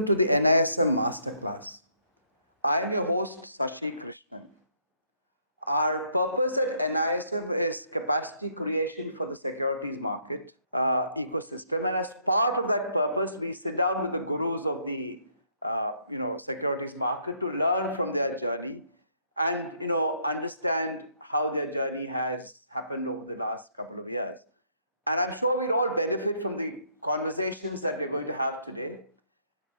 welcome to the NISM Masterclass. I am your host, Sashi Krishnan. Our purpose at NISM is capacity creation for the securities market ecosystem, and as part of that purpose, we sit down with the gurus of the securities market to learn from their journey and understand how their journey has happened over the last couple of years. And I'm sure we'll all benefit from the conversations that we're going to have today.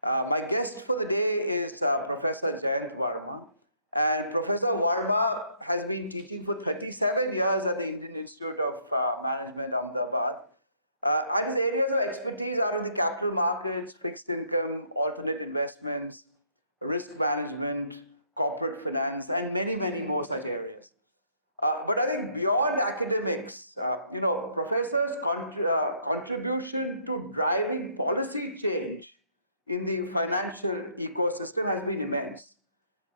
My guest for the day is Professor Jayanth Varma. And Professor Varma has been teaching for 37 years at the Indian Institute of Management, Ahmedabad. And his areas of expertise are in the capital markets, fixed income, alternate investments, risk management, corporate finance, and many, many more such areas. But I think beyond academics, professors' contribution to driving policy change in the financial ecosystem has been immense.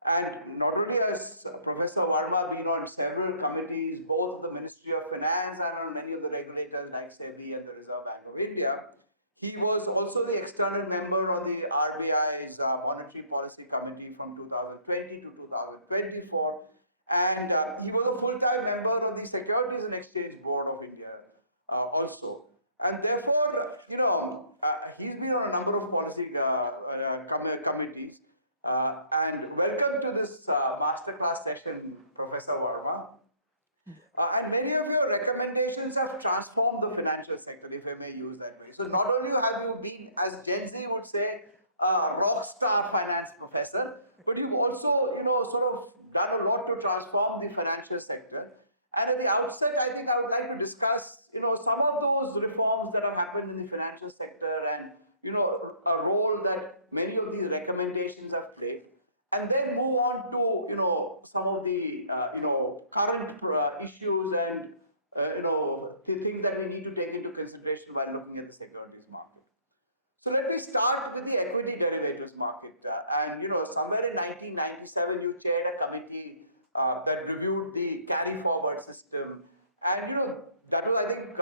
And not only has Professor Varma been on several committees, both the Ministry of Finance and on many of the regulators like SEBI and the Reserve Bank of India, he was also the external member on the RBI's Monetary Policy Committee from 2020 to 2024. And he was a full-time member of the Securities and Exchange Board of India also. And therefore, he's been on a number of policy committees. And welcome to this masterclass session, Professor Varma. And many of your recommendations have transformed the financial sector, if I may use that way. So not only have you been, as Gen Z would say, a rock star finance professor, but you've also, sort of done a lot to transform the financial sector. And at the outset, I think I would like to discuss, some of those reforms that have happened in the financial sector and, a role that many of these recommendations have played. And then move on to, some of the, current issues and, the things that we need to take into consideration while looking at the securities market. So let me start with the equity derivatives market. And somewhere in 1997, you chaired a committee that reviewed the carry forward system. And that was, I think,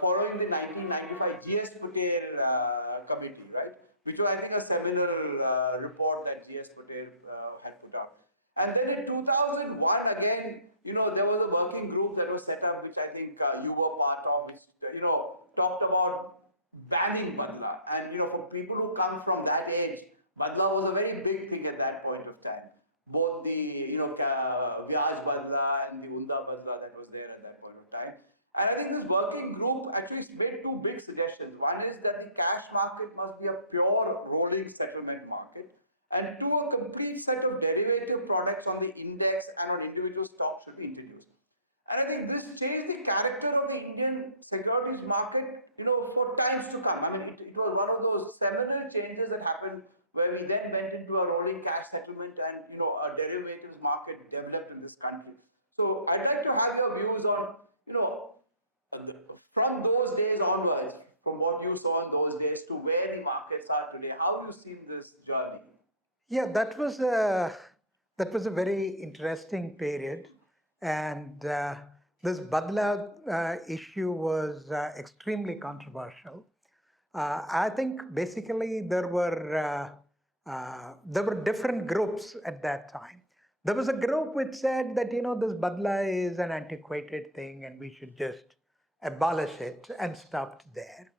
following the 1995 GS Patel committee, right? Which was, I think, a seminal report that GS Patel had put out. And then in 2001, again, there was a working group that was set up, which I think you were part of, which, talked about banning Badla. And for people who come from that age, Badla was a very big thing at that point of time. Both the Vyaj Badla and the Unda Badla that was there at that point of time. And I think this working group actually made two big suggestions. One is that the cash market must be a pure rolling settlement market. And two, a complete set of derivative products on the index and on individual stocks should be introduced. And I think this changed the character of the Indian securities market, for times to come. I mean, it was one of those seminal changes that happened where we then went into a rolling cash settlement and, a derivatives market developed in this country. So I'd like to have your views on, from those days onwards, from what you saw in those days to where the markets are today, how you seen this journey? Yeah, that was a very interesting period, and this Badla issue was extremely controversial. I think basically there were different groups at that time. There was a group which said that this Badla is an antiquated thing and we should just abolish it, and stopped there.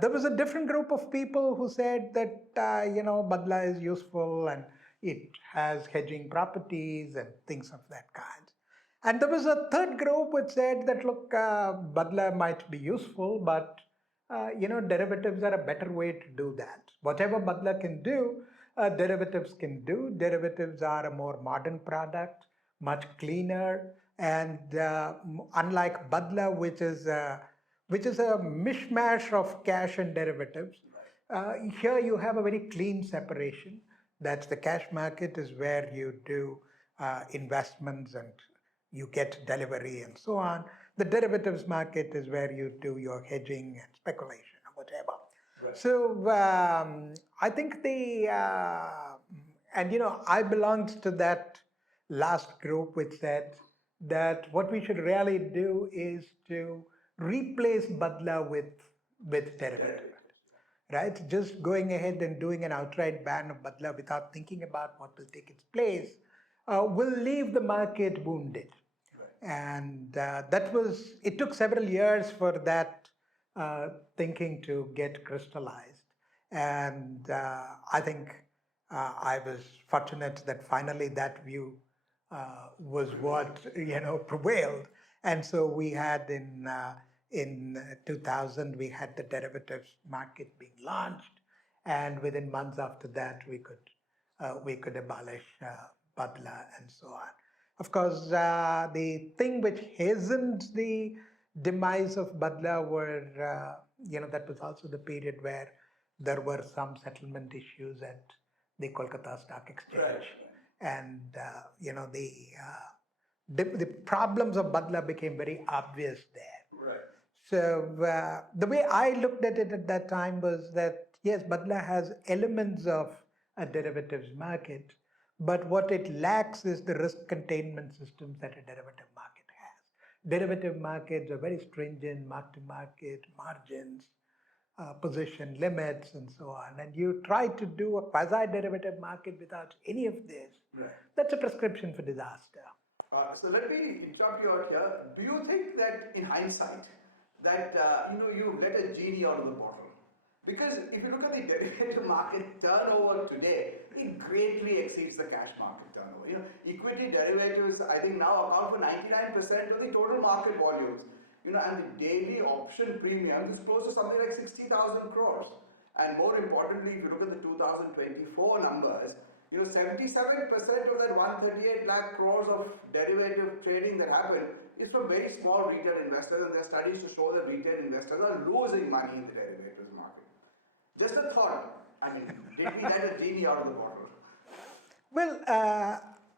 There was a different group of people who said that Badla is useful and it has hedging properties and things of that kind. And there was a third group which said that look, Badla might be useful, but derivatives are a better way to do that. Whatever Badla can do, derivatives can do. Derivatives are a more modern product, much cleaner, and unlike Badla, which is a mishmash of cash and derivatives. Here you have a very clean separation. That's the cash market is where you do investments and you get delivery and so on. The derivatives market is where you do your hedging and speculation or whatever. Right. So I think I belonged to that last group which said that what we should really do is to replace Badla with derivative. right? Just going ahead and doing an outright ban of Badla without thinking about what will take its place will leave the market wounded. And it took several years for that thinking to get crystallized. And I think I was fortunate that finally that view was what prevailed. And so we had in 2000 we had the derivatives market being launched, and within months after that we could abolish Badla and so on. Of course, the thing which hastened the demise of Badla that was also the period where there were some settlement issues at the Kolkata Stock Exchange. And, the problems of Badla became very obvious there. So the way I looked at it at that time was that yes, Badla has elements of a derivatives market, but what it lacks is the risk containment systems that a derivative market has. Derivative markets are very stringent, mark to market, margins, position limits, and so on. And you try to do a quasi derivative market without any of this. Right. That's a prescription for disaster. So let me interrupt you out here. Do you think that in hindsight that you let a genie out of the bottle? Because if you look at the derivative market turnover today, it greatly exceeds the cash market turnover. Equity derivatives I think now account for 99% of the total market volumes. And the daily option premium is close to something like 60,000 crores. And more importantly, if you look at the 2024 numbers, 77% of that 138 lakh crores of derivative trading that happened is from very small retail investors, and there are studies to show that retail investors are losing money in the derivatives market. Just a thought. I mean, did we let a genie out of the bottle? Well,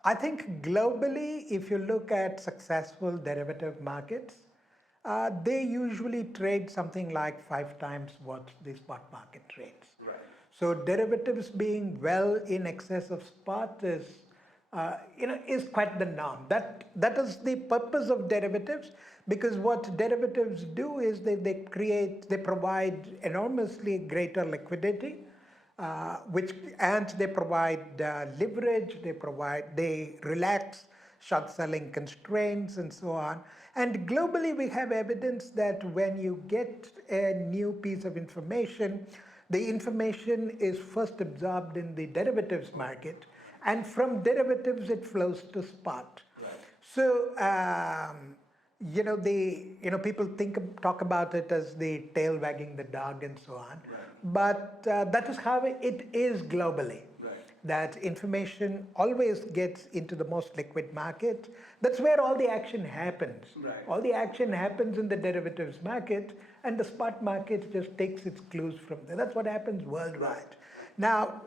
I think globally, if you look at successful derivative markets, they usually trade something like 5 times what the spot market trades. Right. So derivatives being well in excess of spot is quite the norm. That is the purpose of derivatives, because what derivatives do is they provide enormously greater liquidity, and they provide leverage, they relax short selling constraints and so on. And globally, we have evidence that when you get a new piece of information, the information is first absorbed in the derivatives market, and from derivatives it flows to spot. Right. So, people talk about it as the tail wagging the dog and so on. Right. But that is how it is globally. Right. That information always gets into the most liquid market. That's where all the action happens. Right. All the action happens in the derivatives market, and the spot market just takes its clues from there. That's what happens worldwide. Now,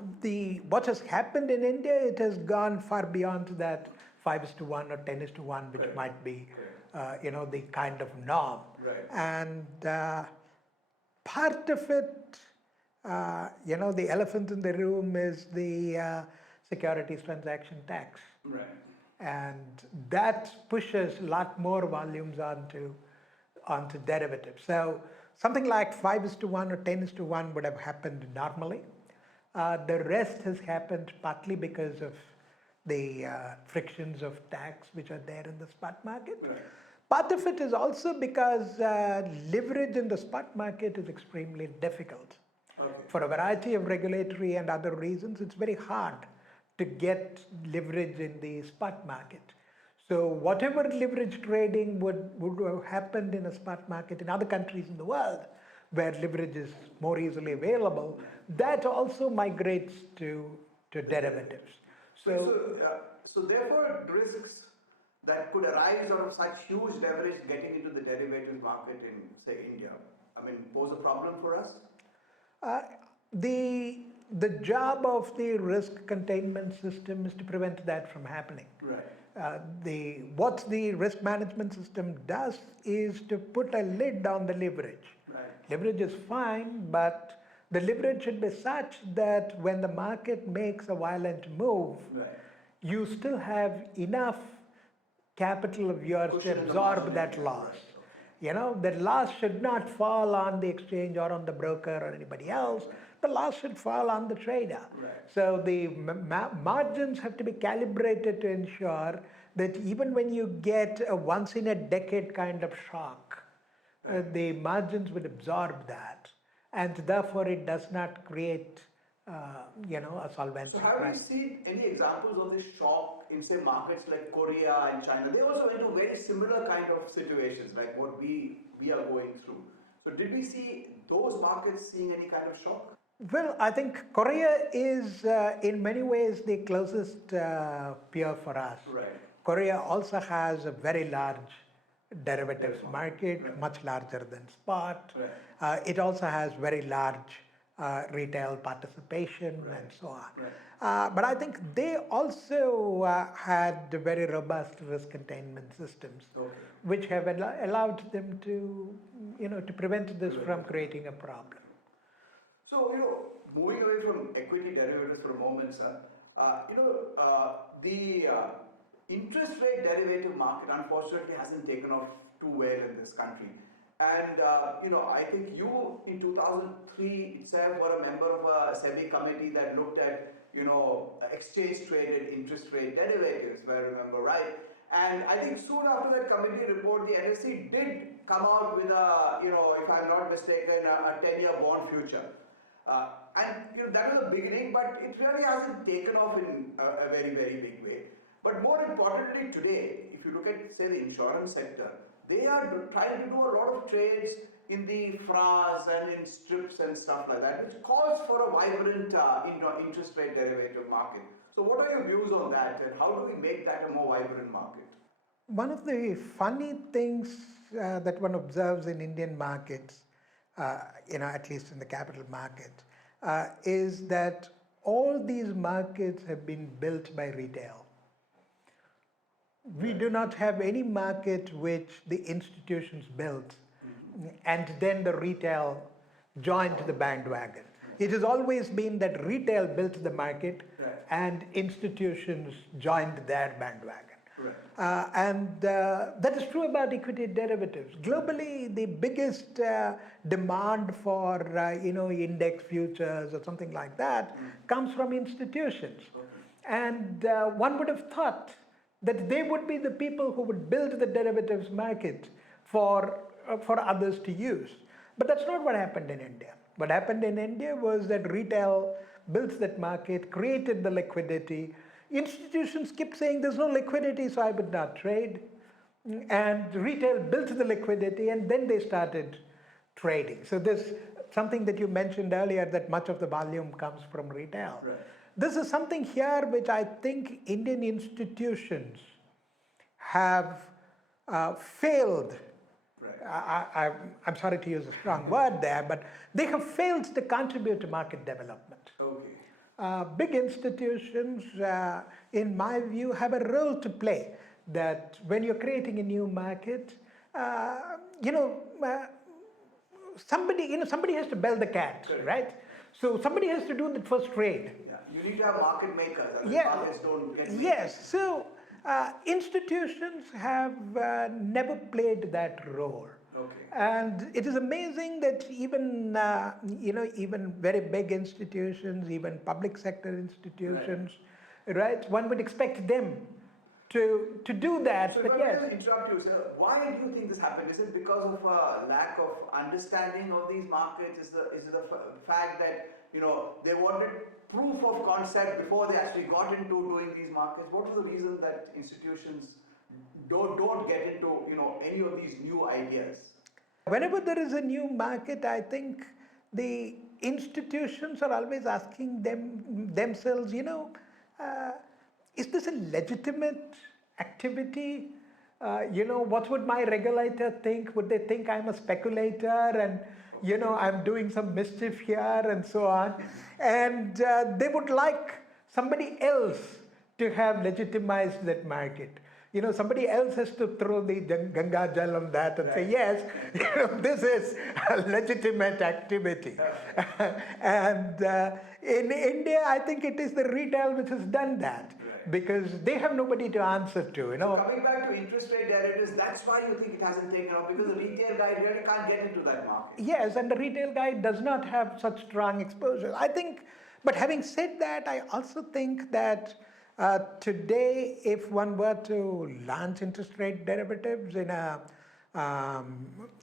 what has happened in India, it has gone far beyond that 5:1 or 10:1, which right. might be, the kind of norm. Right. And part of it, the elephant in the room is the securities transaction tax. Right. And that pushes a lot more volumes onto derivatives. So something like 5:1 or 10:1 would have happened normally. The rest has happened partly because of the frictions of tax which are there in the spot market. Right. Part of it is also because leverage in the spot market is extremely difficult. Okay. For a variety of regulatory and other reasons, it's very hard to get leverage in the spot market. So whatever leverage trading would have happened in a spot market in other countries in the world, where leverage is more easily available, that also migrates to derivatives. So therefore, risks that could arise out of such huge leverage getting into the derivatives market in, say, India, pose a problem for us? The job of the risk containment system is to prevent that from happening. Right. What the risk management system does is to put a lid on the leverage. Right. Leverage is fine, but the leverage should be such that when the market makes a violent move, right. you still have enough capital of yours to absorb that loss. The loss should not fall on the exchange or on the broker or anybody else. The loss should fall on the trader. Right. So the margins have to be calibrated to ensure that even when you get a once in a decade kind of shock, the margins would absorb that, and therefore it does not create, a solvency So have you crisis. seen any examples of this shock in say markets like Korea and China? They also went to very similar kind of situations like what we are going through. So did we see those markets seeing any kind of shock? Well, I think Korea is in many ways the closest peer for us. Right. Korea also has a very large derivatives market, Right. much larger than spot. Right. It also has very large retail participation and so on. Right. But I think they also had very robust risk containment systems, Okay. which have allowed them to prevent this from creating a problem. So, moving away from equity derivatives for a moment, sir, the interest rate derivative market unfortunately hasn't taken off too well in this country. And, I think you in 2003 itself were a member of a SEBI committee that looked at, exchange traded interest rate derivatives, if I remember right. And I think soon after that committee report, the NSE did come out with a, if I'm not mistaken, a 10-year bond future. And that was the beginning, but it really hasn't taken off in a very, very big way. But more importantly today, if you look at say the insurance sector, they are trying to do a lot of trades in the FRAs and in strips and stuff like that, which calls for a vibrant interest rate derivative market. So what are your views on that, and how do we make that a more vibrant market? One of the funny things that one observes in Indian markets, at least in the capital market, is that all these markets have been built by retail. We do not have any market which the institutions built and then the retail joined the bandwagon. It has always been that retail built the market and institutions joined their bandwagon. And that is true about equity derivatives. Globally, the biggest demand for index futures or something like that comes from institutions. And one would have thought that they would be the people who would build the derivatives market for others to use. But that's not what happened in India. What happened in India was that retail built that market, created the liquidity. Institutions kept saying there's no liquidity, so I would not trade. And retail built the liquidity and then they started trading. So there's something that you mentioned earlier, that much of the volume comes from retail. Right. This is something here which I think Indian institutions have failed. Right. I'm sorry to use a strong word there, but they have failed to contribute to market development. Okay. Big institutions, in my view, have a role to play. That when you're creating a new market, somebody has to bell the cat, Correct. right? So somebody has to do the first trade. Yeah. You need to have market makers. Markets don't get made. Yes. So institutions have never played that role. Okay. And it is amazing that even even very big institutions, even public sector institutions, right? One would expect them to do that. So but if I yes, may interrupt you, sir, why do you think this happened? Is it because of a lack of understanding of these markets? Is it the fact that they wanted proof of concept before they actually got into doing these markets? What is the reason that institutions don't get into any of these new ideas? whenever there is a new market, I think the institutions are always asking themselves, is this a legitimate activity? What would my regulator think? Would they think I'm a speculator and I'm doing some mischief here and so on? And they would like somebody else to have legitimized that market. Somebody else has to throw the Ganga Jal on that and say, yes, this is a legitimate activity. And in India, I think it is the retail which has done that. because they have nobody to answer to. So coming back to interest rate derivatives, that's why you think it hasn't taken off, because the retail guy really can't get into that market. Yes, and the retail guy does not have such strong exposure. I think, but having said that, I also think that today, if one were to launch interest rate derivatives in a,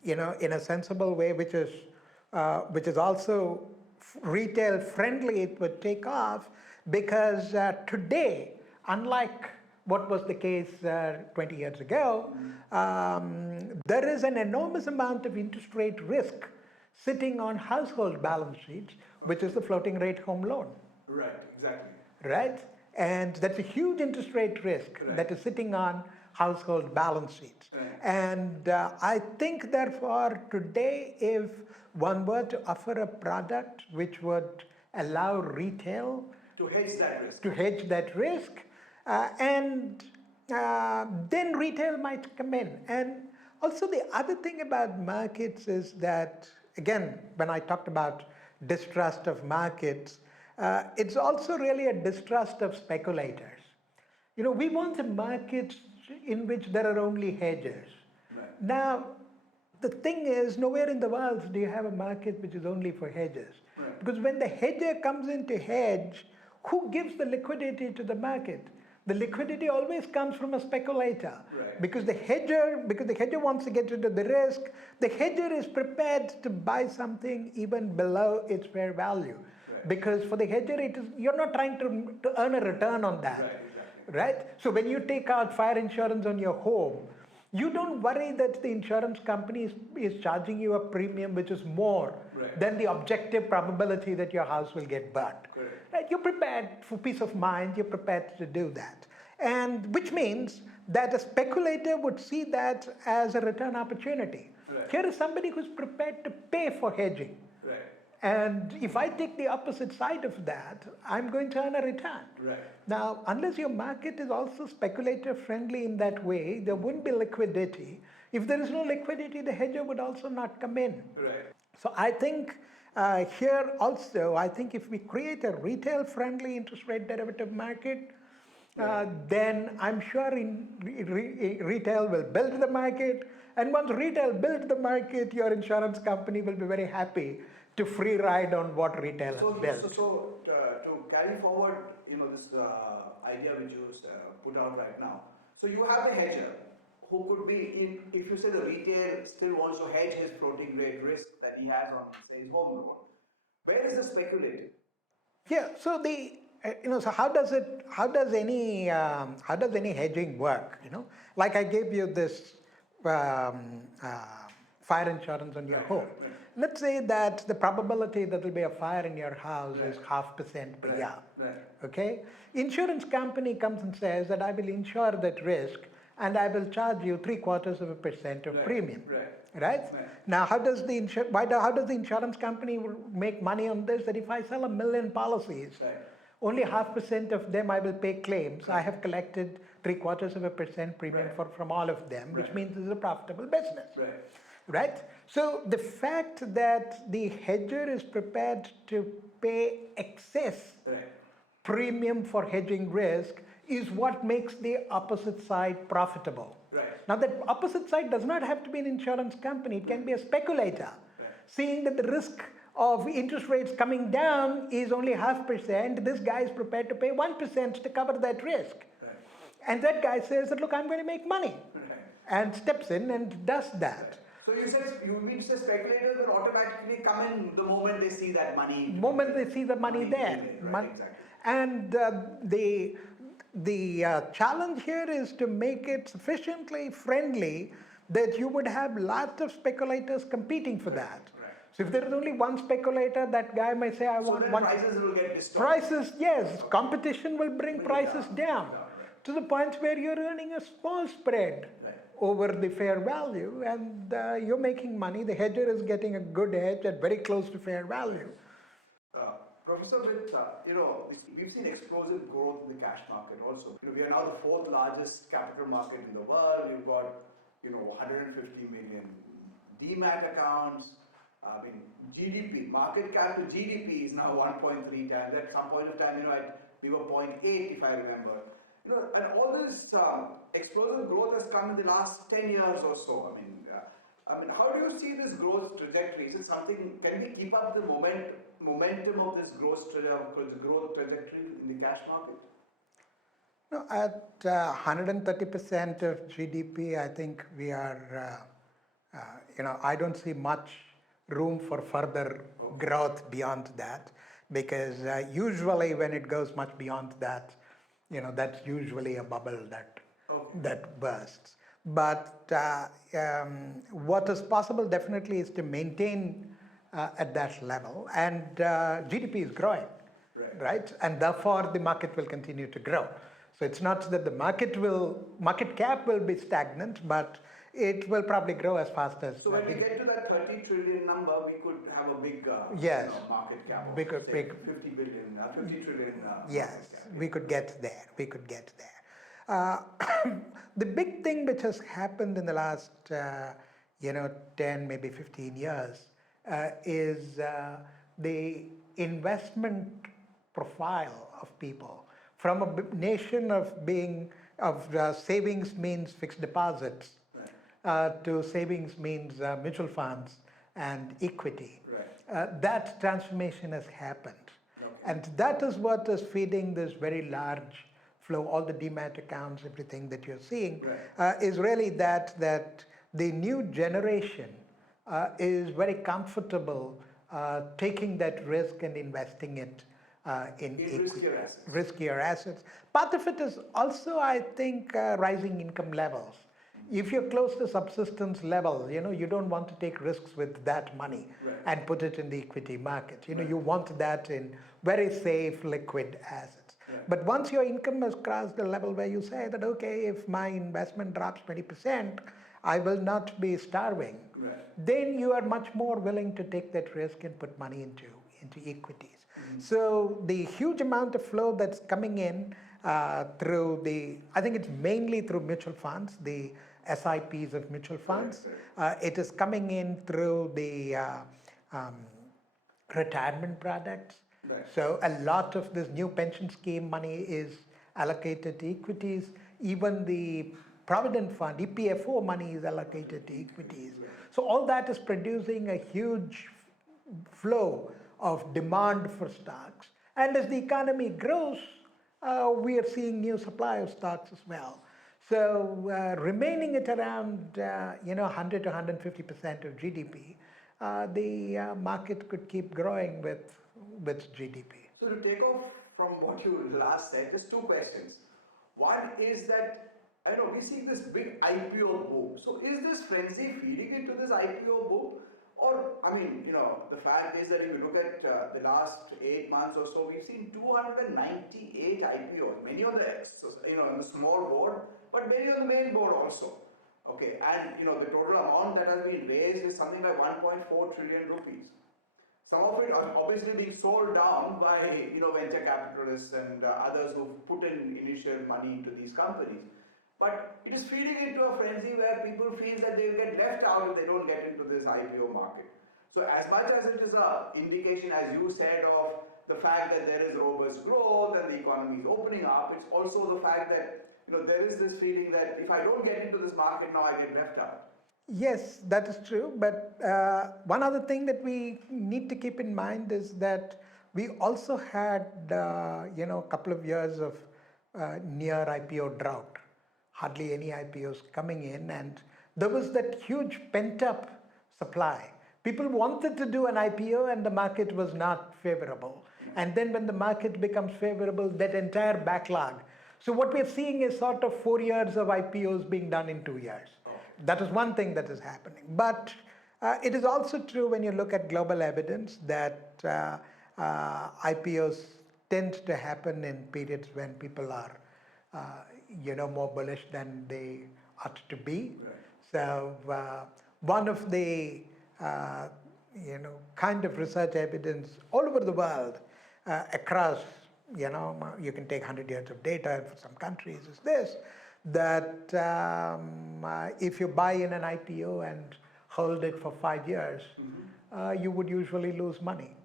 in a sensible way, which is also retail friendly, it would take off because today, unlike what was the case 20 years ago, there is an enormous amount of interest rate risk sitting on household balance sheets, which is the floating rate home loan. Right, exactly. Right? And that's a huge interest rate risk that is sitting on household balance sheets. And I think, therefore, today, if one were to offer a product which would allow retail to hedge that risk, and then retail might come in. And also, the other thing about markets is that, again, when I talked about distrust of markets, it's also really a distrust of speculators. We want a market in which there are only hedgers. Right. Now, the thing is, nowhere in the world do you have a market which is only for hedgers. Right. Because when the hedger comes in to hedge, who gives the liquidity to the market? The liquidity always comes from a speculator. Right. Because the hedger wants to get rid of the risk, the hedger is prepared to buy something even below its fair value. Right. Because for the hedger, you're not trying to earn a return on that. Right, exactly. Right? So when you take out fire insurance on your home, you don't worry that the insurance company is charging you a premium which is more than the objective probability that your house will get burnt. Right? You're prepared for peace of mind, you're prepared to do that. And which means that a speculator would see that as a return opportunity. Right. Here is somebody who's prepared to pay for hedging. Right. And if I take the opposite side of that, I'm going to earn a return. Right. Now, unless your market is also speculator friendly in that way, there wouldn't be liquidity. If there is no liquidity, the hedger would also not come in. Right. So I think here also, I think if we create a retail friendly interest rate derivative market, then I'm sure retail will build the market. And once retail builds the market, your insurance company will be very happy to free ride on what retail has built. So to carry forward, this idea which you put out right now. So you have a hedger who could be if you say the retail still wants to hedge his floating rate risk that he has on, say, his home loan. Where is the speculator? Yeah. So so how does any hedging work? Like I gave you this fire insurance on your home. Right. Let's say that the probability that there will be a fire in your house is 0.5% per year. Right. Okay? Insurance company comes and says that I will insure that risk and I will charge you 0.75% of premium. Right? Now, how does the insurance company make money on this? That if I sell 1 million policies, only 0.5% of them I will pay claims. I have collected 0.75% premium from all of them, which means it's a profitable business. Right? So the fact that the hedger is prepared to pay excess premium for hedging risk is what makes the opposite side profitable. Now that opposite side does not have to be an insurance company, it can be a speculator. Seeing that the risk of interest rates coming down is only 0.5%, this guy is prepared to pay 1% to cover that risk. And that guy says that, look, I'm going to make money. And steps in and does that. So you mean to say speculators will automatically come in the moment they see that money? Moment they see the money there. Exactly. And the challenge here is to make it sufficiently friendly that you would have lots of speculators competing for that. So if there is only one speculator, that guy may say, I want one. Prices will get distorted. Prices, yes. Competition will bring prices down to the point where you're earning a small spread over the fair value, and you're making money. The hedger is getting a good hedge at very close to fair value. Professor, we've seen explosive growth in the cash market also. We are now the fourth largest capital market in the world. We've got 150 million demat accounts. I mean, GDP, market cap to GDP is now 1.3 times. At some point of time, we were 0.8 if I remember. And all this explosive growth has come in the last 10 years or so. How do you see this growth trajectory? Is it something, can we keep up the momentum of this growth trajectory in the cash market? No, at 130% of GDP, I think we are, I don't see much room for further growth beyond that because usually when it goes much beyond that, that's usually a bubble that bursts. But what is possible definitely is to maintain at that level, and GDP is growing, right? And therefore the market will continue to grow. So it's not that the market cap will be stagnant, but it will probably grow as fast as. So when we get to that 30 trillion number, we could have a big yes, market cap of big 50 billion, 50 trillion. Yes, we could get there. We could get there. The big thing which has happened in the last, 10, maybe 15 years is the investment profile of people. From a nation of savings means fixed deposits to savings means mutual funds and equity. That transformation has happened. And that is what is feeding this very large flow, all the demat accounts, everything that you're seeing, is really that the new generation is very comfortable taking that risk and investing it in riskier assets. Part of it is also, I think, rising income levels. If you're close to subsistence level, you don't want to take risks with that money and put it in the equity market. You want that in very safe, liquid assets. But once your income has crossed the level where you say that, okay, if my investment drops 20%, I will not be starving. Then you are much more willing to take that risk and put money into equities. So the huge amount of flow that's coming in through I think it's mainly through mutual funds, the SIPs of mutual funds. It is coming in through the retirement products. So a lot of this new pension scheme money is allocated to equities. Even the Provident Fund, EPFO money is allocated to equities. So all that is producing a huge flow of demand for stocks. And as the economy grows, we are seeing new supply of stocks as well. So remaining at around 100 to 150% of GDP, the market could keep growing with GDP. So to take off from what you last said, just two questions. One is that I know we see this big IPO boom. So is this frenzy feeding into this IPO boom? Or, the fact is that if you look at the last 8 months or so, we've seen 298 IPOs, many on the small board, but many on the main board also. Okay, and the total amount that has been raised is something like 1.4 trillion rupees. Some of it are obviously being sold down by venture capitalists and others who've put in initial money into these companies. But it is feeding into a frenzy where people feel that they will get left out if they don't get into this IPO market. So as much as it is an indication, as you said, of the fact that there is robust growth and the economy is opening up, it's also the fact that there is this feeling that if I don't get into this market now, I get left out. Yes, that is true. But one other thing that we need to keep in mind is that we also had, a couple of years of near IPO drought. Hardly any IPOs coming in, and there was that huge pent-up supply. People wanted to do an IPO and the market was not favorable. And then when the market becomes favorable, that entire backlog. So what we're seeing is sort of 4 years of IPOs being done in 2 years. That is one thing that is happening. But it is also true when you look at global evidence that IPOs tend to happen in periods when people are more bullish than they ought to be. So one of the kind of research evidence all over the world across, you can take 100 years of data for some countries is this, that if you buy in an IPO and hold it for 5 years, you would usually lose money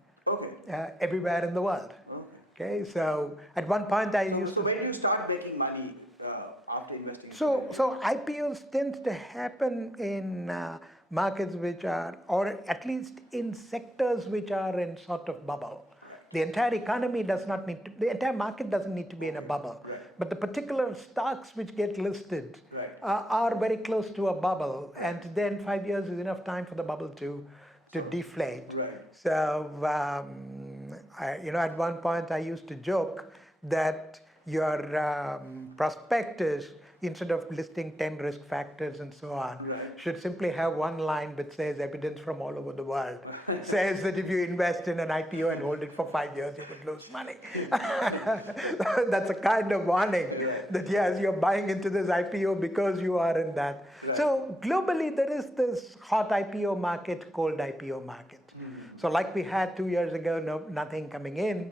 everywhere in the world. Okay, so at one point I used So to. when do you start making money after investing in So IPOs tend to happen in markets which are, or at least in sectors which are in sort of bubble. The entire economy does not need to, the entire market doesn't need to be in a bubble. Right. But the particular stocks which get listed Right. are very close to a bubble. And then 5 years is enough time for the bubble to deflate. Right. So, at one point I used to joke that your prospectus, instead of listing 10 risk factors and so on, Right. should simply have one line which says evidence from all over the world. Says that if you invest in an IPO and hold it for 5 years, you would lose money. That's a kind of warning that yes, you're buying into this IPO because you are in that. Right. So globally, there is this hot IPO market, cold IPO market. So like we had 2 years ago, nothing coming in.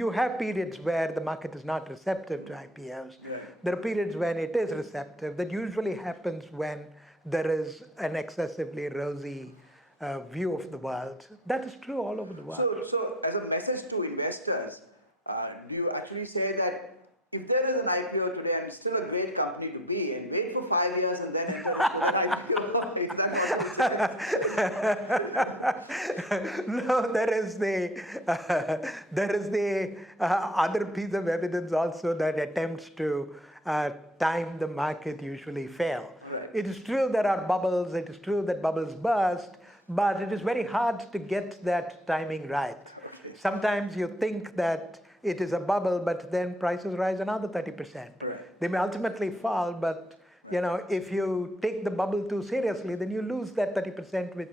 You have periods where the market is not receptive to IPOs. Right. There are periods when it is receptive. That usually happens when there is an excessively rosy view of the world. That is true all over the world. So as a message to investors, do you actually say that if there is an IPO today and it's still a great company to be in, wait for 5 years and then enter into the IPO? Is that what you say? No, there is the other piece of evidence also that attempts to time the market usually fail. Right. It is true there are bubbles. It is true that bubbles burst, but it is very hard to get that timing right. Okay. Sometimes you think that it is a bubble, but then prices rise another 30%. Right. They may ultimately fall, but if you take the bubble too seriously, then you lose that 30%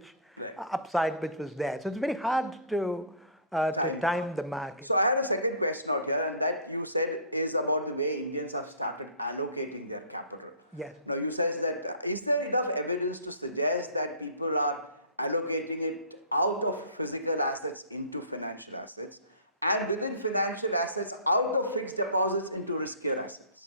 upside which was there. So it's very hard to time the market. So I have a second question out here, and that you said is about the way Indians have started allocating their capital. Yes. Now you said that is there enough evidence to suggest that people are allocating it out of physical assets into financial assets, and within financial assets out of fixed deposits into riskier assets?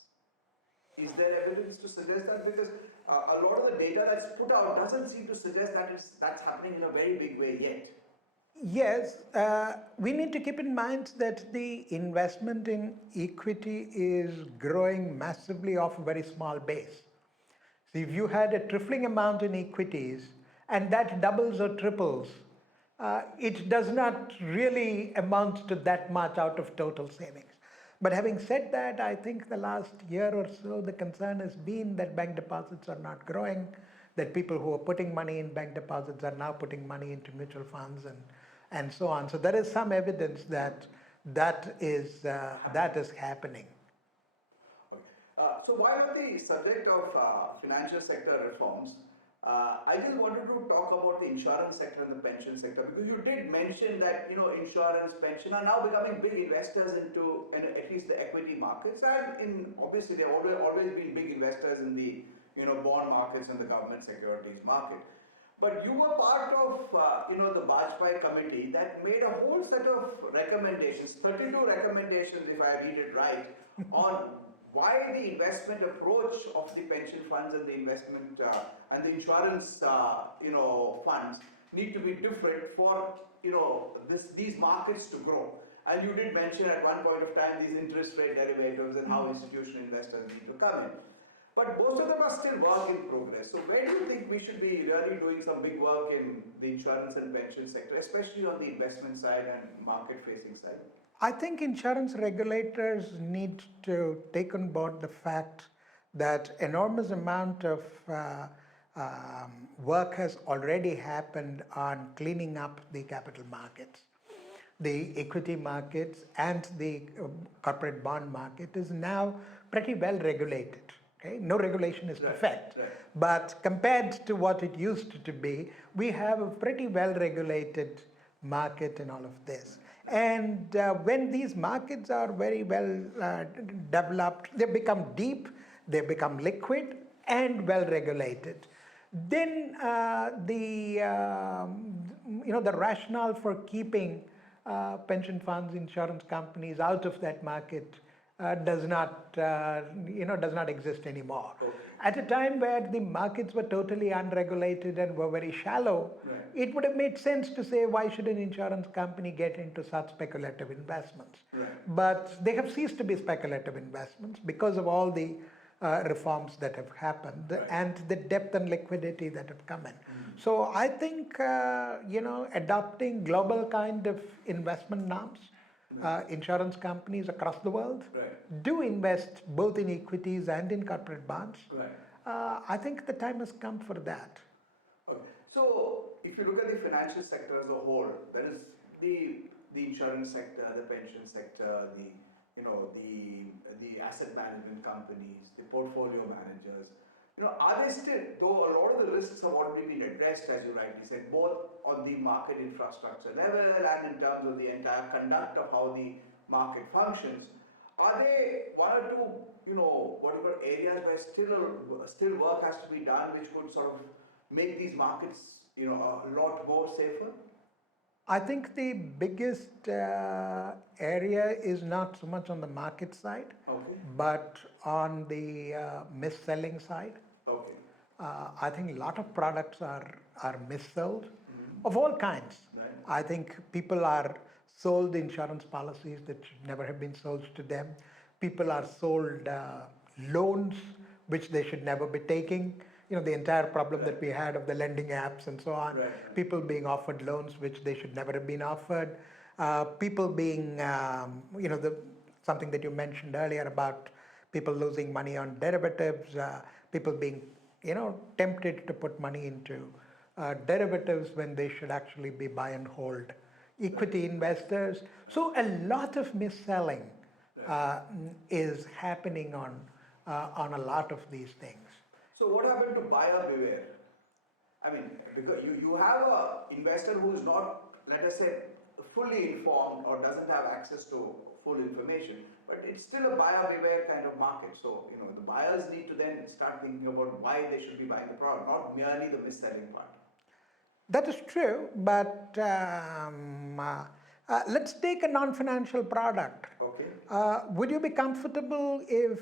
Is there evidence to suggest that? Because a lot of the data that's put out doesn't seem to suggest that that's happening in a very big way yet. Yes, we need to keep in mind that the investment in equity is growing massively off a very small base. So if you had a tripling amount in equities and that doubles or triples, it does not really amount to that much out of total savings. But having said that, I think the last year or so, the concern has been that bank deposits are not growing, that people who are putting money in bank deposits are now putting money into mutual funds and so on. So there is some evidence that that is happening. Okay. So while on the subject of financial sector reforms, I just wanted to talk about the insurance sector and the pension sector, because you did mention that insurance, pension are now becoming big investors into at least the equity markets, and obviously they've always been big investors in the bond markets and the government securities market. But you were part of the Vajpayee committee that made a whole set of recommendations, 32 recommendations if I read it right, on why the investment approach of the pension funds and the investment and the insurance funds need to be different for these markets to grow. And you did mention at one point of time these interest rate derivatives and how institutional investors need to come in. But most of them are still work in progress. So where do you think we should be really doing some big work in the insurance and pension sector, especially on the investment side and market facing side? I think insurance regulators need to take on board the fact that enormous amount of work has already happened on cleaning up the capital markets. The equity markets and the corporate bond market is now pretty well regulated. Okay? No regulation is perfect, right. but compared to what it used to be, we have a pretty well regulated market in all of this. And when these markets are very well developed, they become deep, they become liquid and well regulated. Then the rationale for keeping pension funds, insurance companies out of that market does not exist anymore. Okay. At a time where the markets were totally unregulated and were very shallow, Right. it would have made sense to say why should an insurance company get into such speculative investments? Right. But they have ceased to be speculative investments because of all the reforms that have happened Right. and the depth and liquidity that have come in. So I think adopting global kind of investment norms, insurance companies across the world Right. do invest both in equities and in corporate bonds. Right. I think the time has come for that. Okay. So if you look at the financial sector as a whole, there is the insurance sector, the pension sector, the asset management companies, the portfolio managers. Are they still, though a lot of the risks have already been addressed, as you rightly said, both on the market infrastructure level and in terms of the entire conduct of how the market functions, are there one or two, what you call areas where still work has to be done, which could sort of make these markets, a lot more safer? I think the biggest area is not so much on the market side, Okay. but on the mis-selling side. Okay. I think a lot of products are mis-sold of all kinds. Right. I think people are sold insurance policies that should never have been sold to them. People are sold loans which they should never be taking. The entire problem that we had of the lending apps and so on. Right. People being offered loans which they should never have been offered. People being, something that you mentioned earlier about people losing money on derivatives, people being, tempted to put money into derivatives when they should actually be buy and hold equity investors. So a lot of mis-selling is happening on a lot of these things. So what happened to buyer beware? I mean, because you have a investor who is not, let us say, fully informed or doesn't have access to full information, but it's still a buyer beware kind of market. So, the buyers need to then start thinking about why they should be buying the product, not merely the mis-selling part. That is true, but let's take a non-financial product. Okay. Would you be comfortable if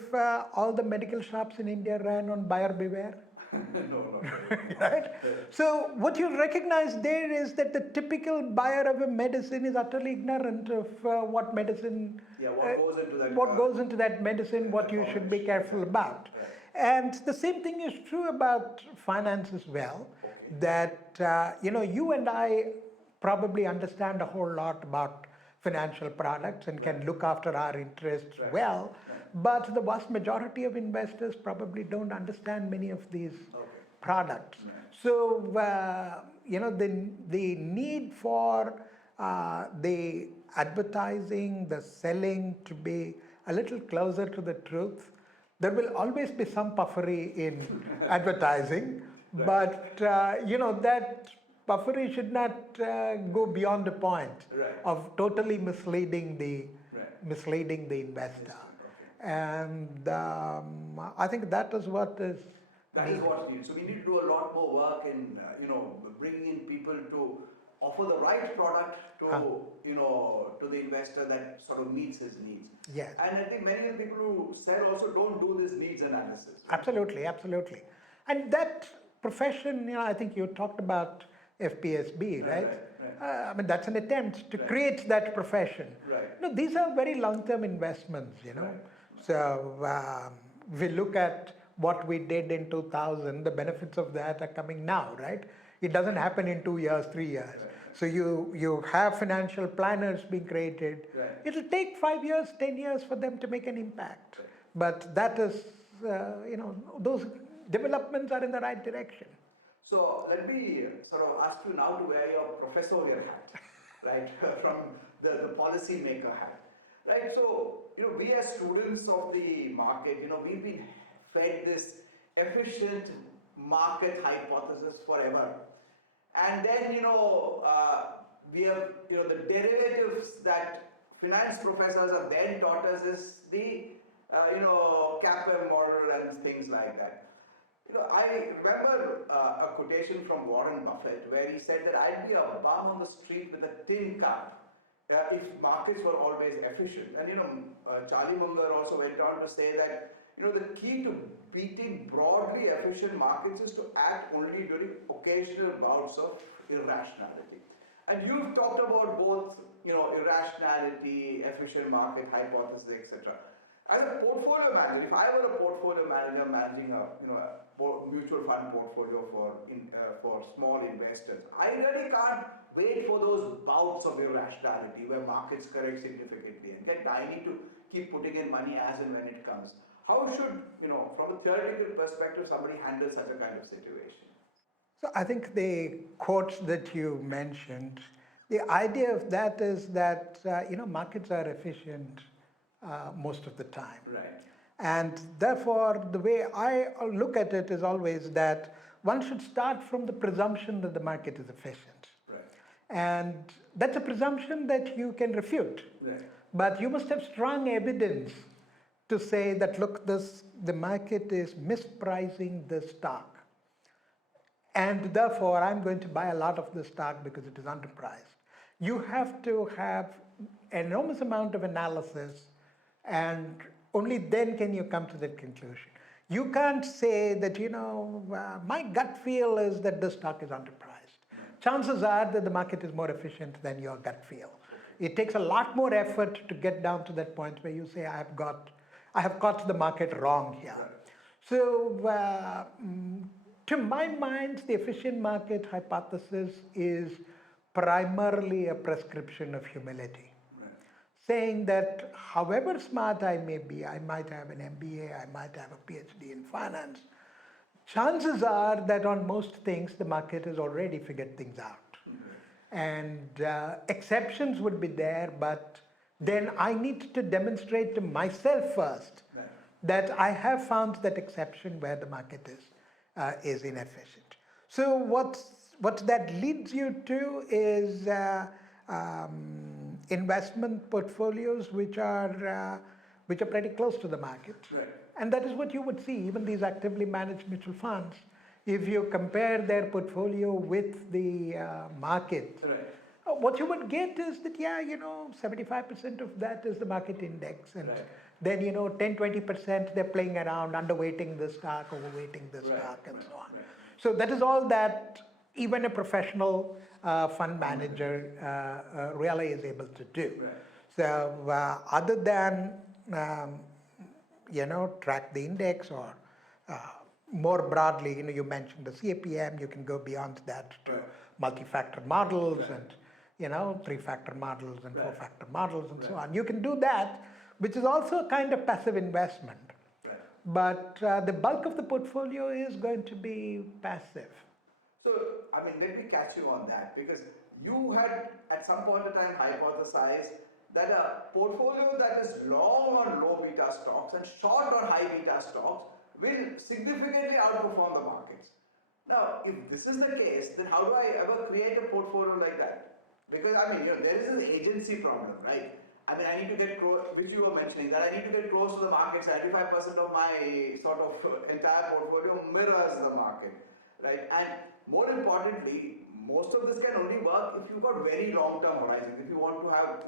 all the medical shops in India ran on buyer beware? No. Right? So what you recognize there is that the typical buyer of a medicine is utterly ignorant of what medicine, Yeah, what goes into that? what goes into that medicine, what you should be careful about. Right. And the same thing is true about finance as well. Okay. That you and I probably understand a whole lot about financial products and can look after our interests well, but the vast majority of investors probably don't understand many of these products. So the need for the advertising, the selling to be a little closer to the truth. There will always be some puffery in advertising, but that puffery should not go beyond the point of totally misleading the investor. And I think that is what is That is what's needed. So we need to do a lot more work in, bringing in people to offer the right product to the investor that sort of meets his needs. Yes. And I think many of the people who sell also don't do this needs analysis. Absolutely. And that profession, I think you talked about FPSB, right? I mean, that's an attempt to create that profession. Right. No, these are very long-term investments, So we look at what we did in 2000, the benefits of that are coming now, right? It doesn't happen in 2 years, 3 years. So you have financial planners being created. It'll take 5 years, 10 years for them to make an impact. But that is, those developments are in the right direction. So let me sort of ask you now to wear your professorial hat, right, from the policymaker hat, right? So, we as students of the market, we've been fed this efficient market hypothesis forever. And then, we have, the derivatives that finance professors have then taught us is the, CAPM model and things like that. I remember a quotation from Warren Buffett where he said that I'd be a bum on the street with a tin cup if markets were always efficient. And Charlie Munger also went on to say that the key to beating broadly efficient markets is to act only during occasional bouts of irrationality. And you've talked about both irrationality, efficient market hypothesis, etc. As a portfolio manager, if I were a portfolio manager managing a mutual fund portfolio for small investors, I really can't wait for those bouts of irrationality where markets correct significantly, and yet I need to keep putting in money as and when it comes. How should from a theoretical perspective, somebody handle such a kind of situation? So I think the quotes that you mentioned, the idea of that is that markets are efficient most of the time. Right. And therefore, the way I look at it is always that one should start from the presumption that the market is efficient. Right. And that's a presumption that you can refute. Right. But you must have strong evidence to say that, look, the market is mispricing the stock. And therefore, I'm going to buy a lot of this stock because it is underpriced. You have to have an enormous amount of analysis, and only then can you come to that conclusion. You can't say that, my gut feel is that this stock is underpriced. Chances are that the market is more efficient than your gut feel. It takes a lot more effort to get down to that point where you say, I have caught the market wrong here. So, to my mind, the efficient market hypothesis is primarily a prescription of humility. Right. Saying that however smart I may be, I might have an MBA, I might have a PhD in finance, chances are that on most things the market has already figured things out. And exceptions would be there, but then I need to demonstrate to myself first that I have found that exception where the market is inefficient. So what that leads you to is investment portfolios which are pretty close to the market. Right. And that is what you would see, even these actively managed mutual funds. If you compare their portfolio with the market, right. What you would get is that, 75% of that is the market index. And right. then, 10-20% they're playing around, underweighting the stock, overweighting the Right. stock, and Right. so on. Right. So that is all that even a professional fund manager really is able to do. Right. So other than, track the index or more broadly, you mentioned the CAPM, you can go beyond that to Right. multi-factor models Right. and, three-factor models and Right. four-factor models and so Right. on. You can do that, which is also a kind of passive investment. Right. But the bulk of the portfolio is going to be passive. So, let me catch you on that, because you had at some point in time hypothesized that a portfolio that is long on low beta stocks and short on high beta stocks will significantly outperform the markets. Now, if this is the case, then how do I ever create a portfolio like that? Because there is an agency problem, right? I need to get close, which you were mentioning, that I need to get close to the market. 75% of my sort of entire portfolio mirrors the market, right? And more importantly, most of this can only work if you've got very long-term horizons. If you want to have,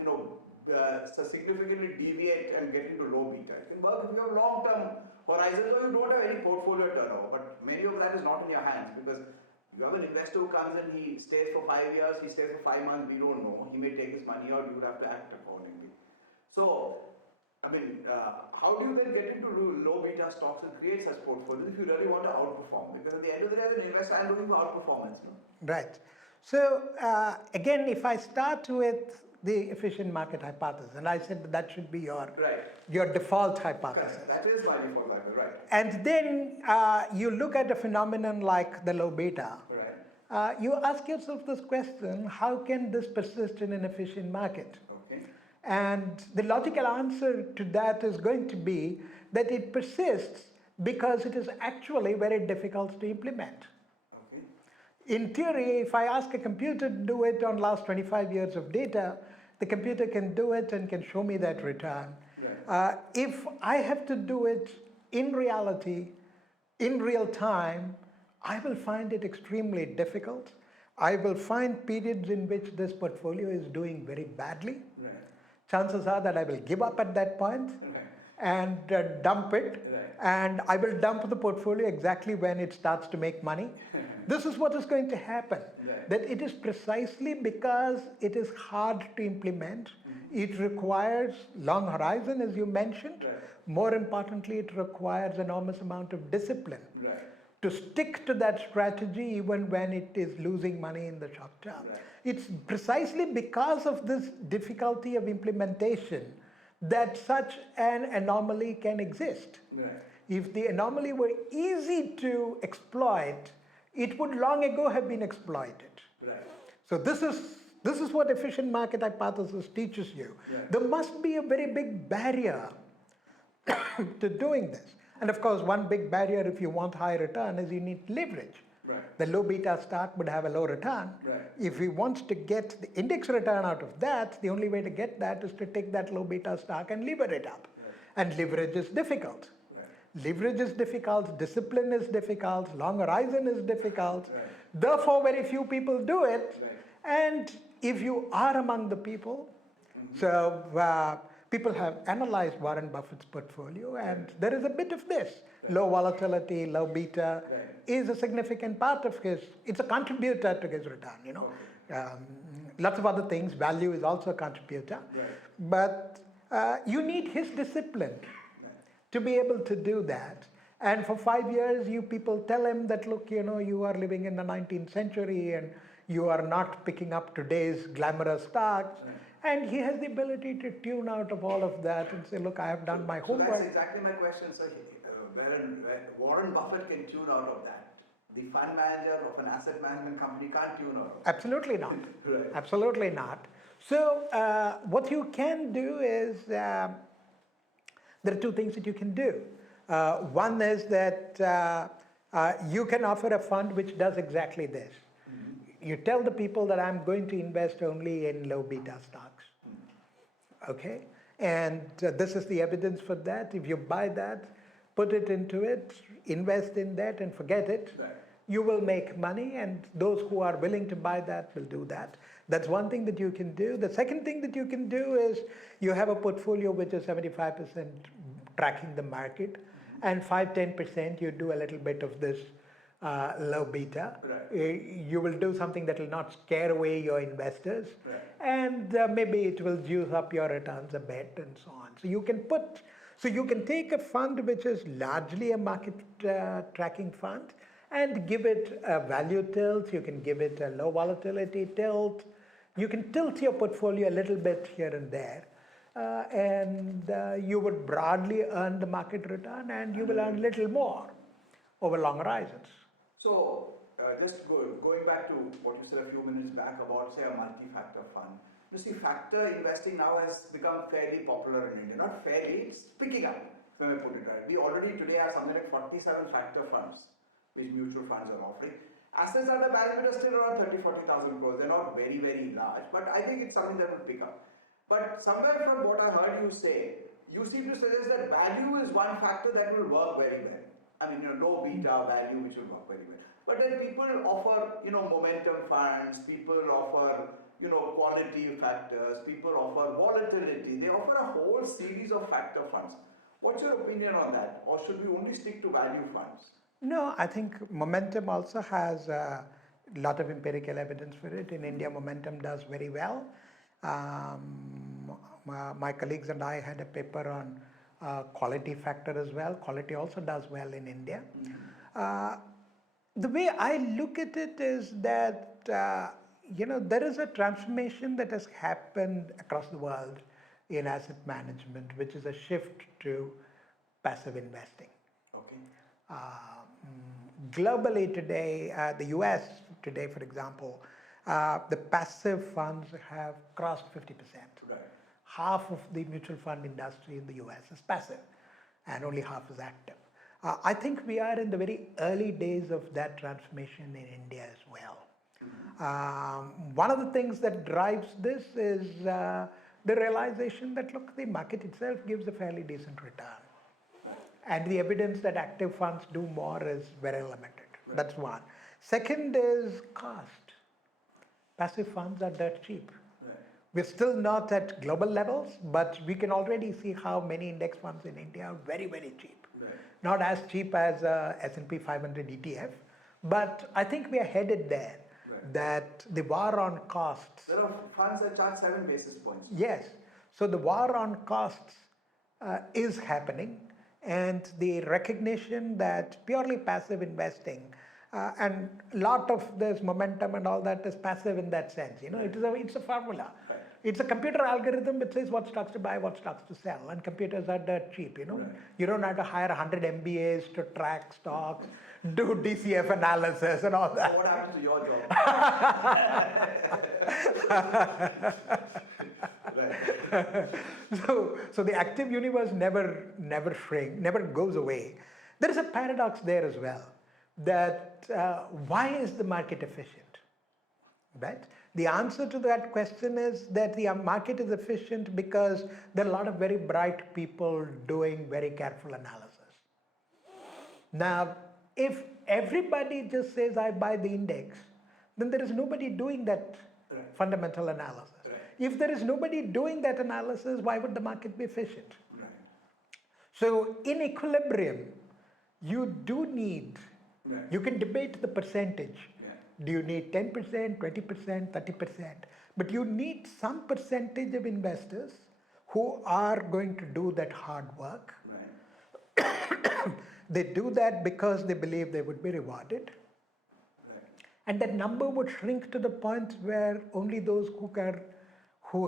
so significantly deviate and get into low beta, it can work if you have long-term horizons or you don't have any portfolio turnover. But many of that is not in your hands, because you have an investor who comes in, he stays for 5 years, he stays for 5 months, we don't know. He may take his money out, you have to act accordingly. So, how do you then get into low beta stocks and create such portfolios if you really want to outperform? Because at the end of the day, as an investor, I'm looking for outperformance. No? Right. So again, if I start with the efficient market hypothesis, and I said that should be your default hypothesis. Correct. That is my default hypothesis, right. And then you look at a phenomenon like the low beta. Right. You ask yourself this question: how can this persist in an efficient market? Okay. And the logical answer to that is going to be that it persists because it is actually very difficult to implement. Okay. In theory, if I ask a computer to do it on last 25 years of data, the computer can do it and can show me that return. Right. If I have to do it in reality, in real time, I will find it extremely difficult. I will find periods in which this portfolio is doing very badly. chances are that I will give up at that point and dump it, and I will dump the portfolio exactly when it starts to make money. This is what is going to happen. That it is precisely because it is hard to implement. It requires long horizon, as you mentioned. More importantly, it requires enormous amount of discipline to stick to that strategy even when it is losing money in the short term. It's precisely because of this difficulty of implementation that such an anomaly can exist. If the anomaly were easy to exploit, it would long ago have been exploited. So this is what efficient market hypothesis teaches you. There must be a very big barrier to doing this. And of course, one big barrier if you want high return is you need leverage. The low beta stock would have a low return. If he wants to get the index return out of that, the only way to get that is to take that low beta stock and lever it up. And leverage is difficult. Leverage is difficult, discipline is difficult, long horizon is difficult. Therefore, very few people do it. And if you are among the people, so people have analyzed Warren Buffett's portfolio, and there is a bit of this. Low volatility, low beta is a significant part of his, it's a contributor to his return, lots of other things, value is also a contributor. But you need his discipline to be able to do that. And for 5 years, you people tell him that, look, you are living in the 19th century and you are not picking up today's glamorous stocks. And he has the ability to tune out of all of that and say, look, I have done my homework. So that's exactly my question. So where Warren Buffett can tune out of that, the fund manager of an asset management company can't tune out of that. Absolutely not. Absolutely not. So what you can do is, there are two things that you can do. One is that you can offer a fund which does exactly this. You tell the people that I'm going to invest only in low beta stocks. Okay? And this is the evidence for that. If you buy that, put it into it, invest in that and forget it, you will make money, and those who are willing to buy that will do that. That's one thing that you can do. The second thing that you can do is you have a portfolio which is 75% tracking the market, and 5-10% you do a little bit of this low beta. You will do something that will not scare away your investors, and maybe it will juice up your returns a bit and so on. So you can take a fund which is largely a market tracking fund and give it a value tilt. You can give it a low volatility tilt. You can tilt your portfolio a little bit here and there. And you would broadly earn the market return, and you will earn little more over long horizons. So, just going back to what you said a few minutes back about, say, a multi-factor fund. You see, factor investing now has become fairly popular in India. Not fairly, it's picking up, when I put it right. We already today have something like 47 factor funds, which mutual funds are offering. Assets under management are still around 30,000-40,000 crores. They're not very, very large, but I think it's something that will pick up. But somewhere from what I heard you say, you seem to suggest that value is one factor that will work very well. I mean, low beta value, which will work very well. But then people offer, momentum funds, people offer, quality factors, people offer volatility. They offer a whole series of factor funds. What's your opinion on that? Or should we only stick to value funds? No, I think momentum also has a lot of empirical evidence for it. In India, momentum does very well. My colleagues and I had a paper on quality factor as well. Quality also does well in India. The way I look at it is that, there is a transformation that has happened across the world in asset management, which is a shift to passive investing. Okay. Globally today, the US today, for example, the passive funds have crossed 50%. Half of the mutual fund industry in the US is passive, and only half is active. I think we are in the very early days of that transformation in India as well. One of the things that drives this is the realization that, look, the market itself gives a fairly decent return. And the evidence that active funds do more is very limited. That's one. Second is cost. Passive funds are dirt cheap. We're still not at global levels, but we can already see how many index funds in India are very, very cheap. Right. Not as cheap as S&P 500 ETF, but I think we are headed there. Right. That the war on costs. There are funds that charge 7 basis points. Yes. So the war on costs is happening, and the recognition that purely passive investing and lot of this momentum and all that is passive in that sense. It's a formula. Right. It's a computer algorithm which says what stocks to buy, what stocks to sell, and computers are dirt cheap. Right. You don't have to hire 100 MBAs to track stocks, do DCF analysis and all that. So what happens to your job? Right. So the active universe never shrinks, never goes away. There is a paradox there as well. That why is the market efficient? Right? The answer to that question is that the market is efficient because there are a lot of very bright people doing very careful analysis. Now, if everybody just says I buy the index, then there is nobody doing that Right. fundamental analysis. Right. If there is nobody doing that analysis, why would the market be efficient? Right. So in equilibrium, you do need, Right. you can debate the percentage. Yeah. Do you need 10%, 20%, 30%? But you need some percentage of investors who are going to do that hard work. Right. They do that because they believe they would be rewarded. Right. And that number would shrink to the point where only those who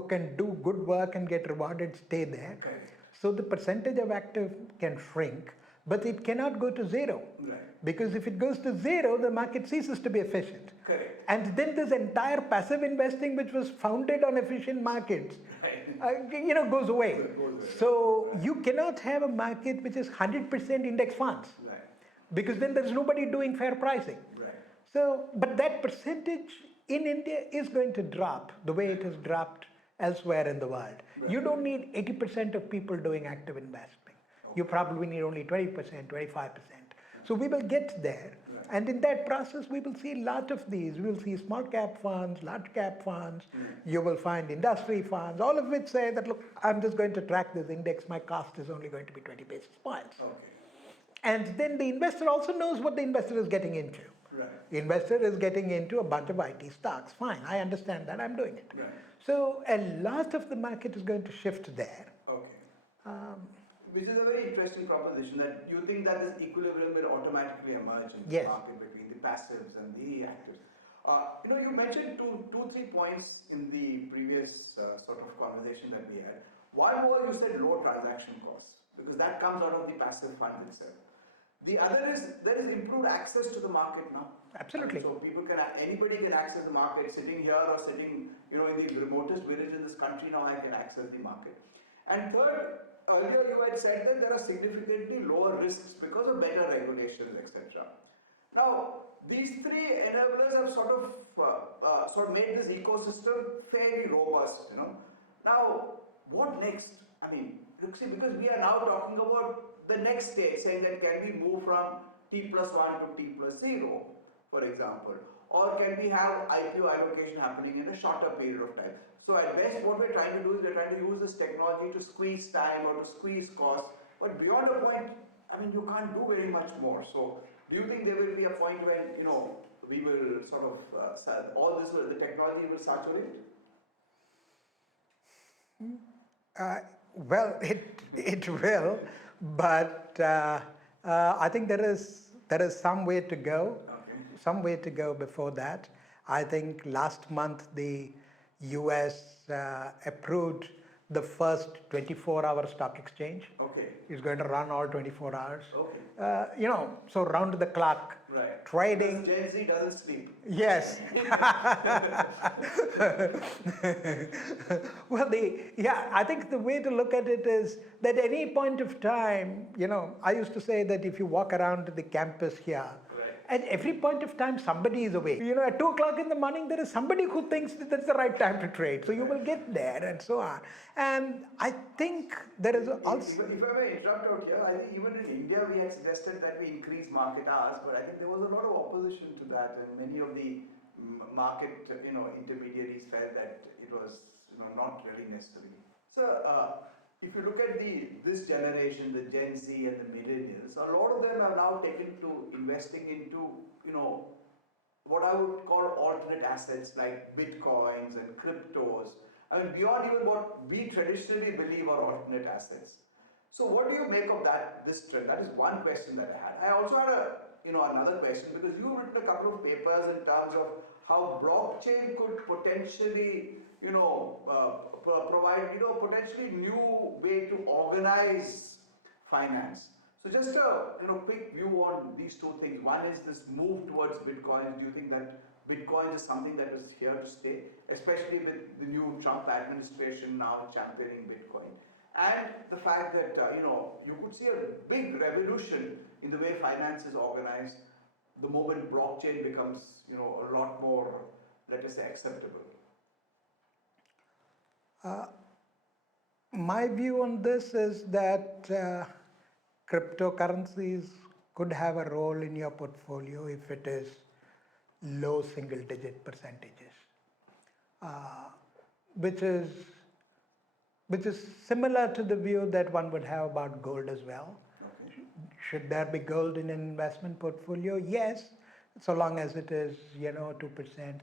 can do good work and get rewarded stay there. Correct. So the percentage of active can shrink, but it cannot go to zero. Right. Because if it goes to zero, the market ceases to be efficient. Correct. And then this entire passive investing, which was founded on efficient markets, Right. goes away. Goes away. So you cannot have a market which is 100% index funds, Right. because then there's nobody doing fair pricing. Right. So, but that percentage in India is going to drop the way it has dropped elsewhere in the world. Right. You don't need 80% of people doing active investing. You probably need only 20%, 25%. So we will get there. Right. And in that process, we will see a lot of these. We will see small cap funds, large cap funds. You will find industry funds, all of which say that, look, I'm just going to track this index. My cost is only going to be 20 basis points. Okay. And then the investor also knows what the investor is getting into. Right. The investor is getting into a bunch of IT stocks. Fine, I understand that. I'm doing it. Right. So a lot of the market is going to shift there. Okay. Which is a very interesting proposition, that you think that this equilibrium will automatically emerge in the Yes. market between the passives and the actives. You mentioned three points in the previous sort of conversation that we had. One was, you said, low transaction costs, because that comes out of the passive fund itself. The other is there is improved access to the market now. Absolutely. So anybody can access the market, sitting here or sitting, in the remotest village in this country. Now I can access the market. And third, earlier you had said that there are significantly lower risks because of better regulations, etc. Now, these three enablers have sort of made this ecosystem fairly robust. Now, what next? I mean, see, because we are now talking about the next stage, saying that can we move from T+1 to T+0, for example, or can we have IPO allocation happening in a shorter period of time? So at best, what we're trying to do is we're trying to use this technology to squeeze time or to squeeze costs, but beyond a point, I mean, you can't do very much more. So do you think there will be a point when, we will sort of, the technology will saturate? Well, it will, but I think there is some way to go. Okay. Some way to go before that. I think last month the US approved the first 24-hour stock exchange. Okay. It's going to run all 24 hours. Okay. So round the clock Right. trading. Because Gen Z doesn't sleep. Yes. Well, I think the way to look at it is that at any point of time, I used to say that if you walk around the campus here, at every point of time, somebody is awake. At 2 o'clock in the morning, there is somebody who thinks that that's the right time to trade. So you will get there and so on. And I think there is also... If I may interrupt out here, I think even in India, we had suggested that we increase market hours, but I think there was a lot of opposition to that, and many of the market, intermediaries felt that it was not really necessary. So if you look at this generation, the Gen Z and the millennials, a lot of them have now taken to investing into what I would call alternate assets like bitcoins and cryptos. I mean, beyond even what we traditionally believe are alternate assets. So, what do you make of this trend? That is one question that I had. I also had another question, because you've written a couple of papers in terms of how blockchain could potentially provide potentially new way to organize finance. So just a quick view on these two things. One is this move towards Bitcoin. Do you think that Bitcoin is something that is here to stay, especially with the new Trump administration now championing Bitcoin? And the fact that you could see a big revolution in the way finance is organized the moment blockchain becomes a lot more, let us say, acceptable. My view on this is that cryptocurrencies could have a role in your portfolio if it is low single digit percentages, uh, which is which is similar to the view that one would have about gold as well. Okay. Should there be gold in an investment portfolio? Yes, so long as it is 2%, 3%,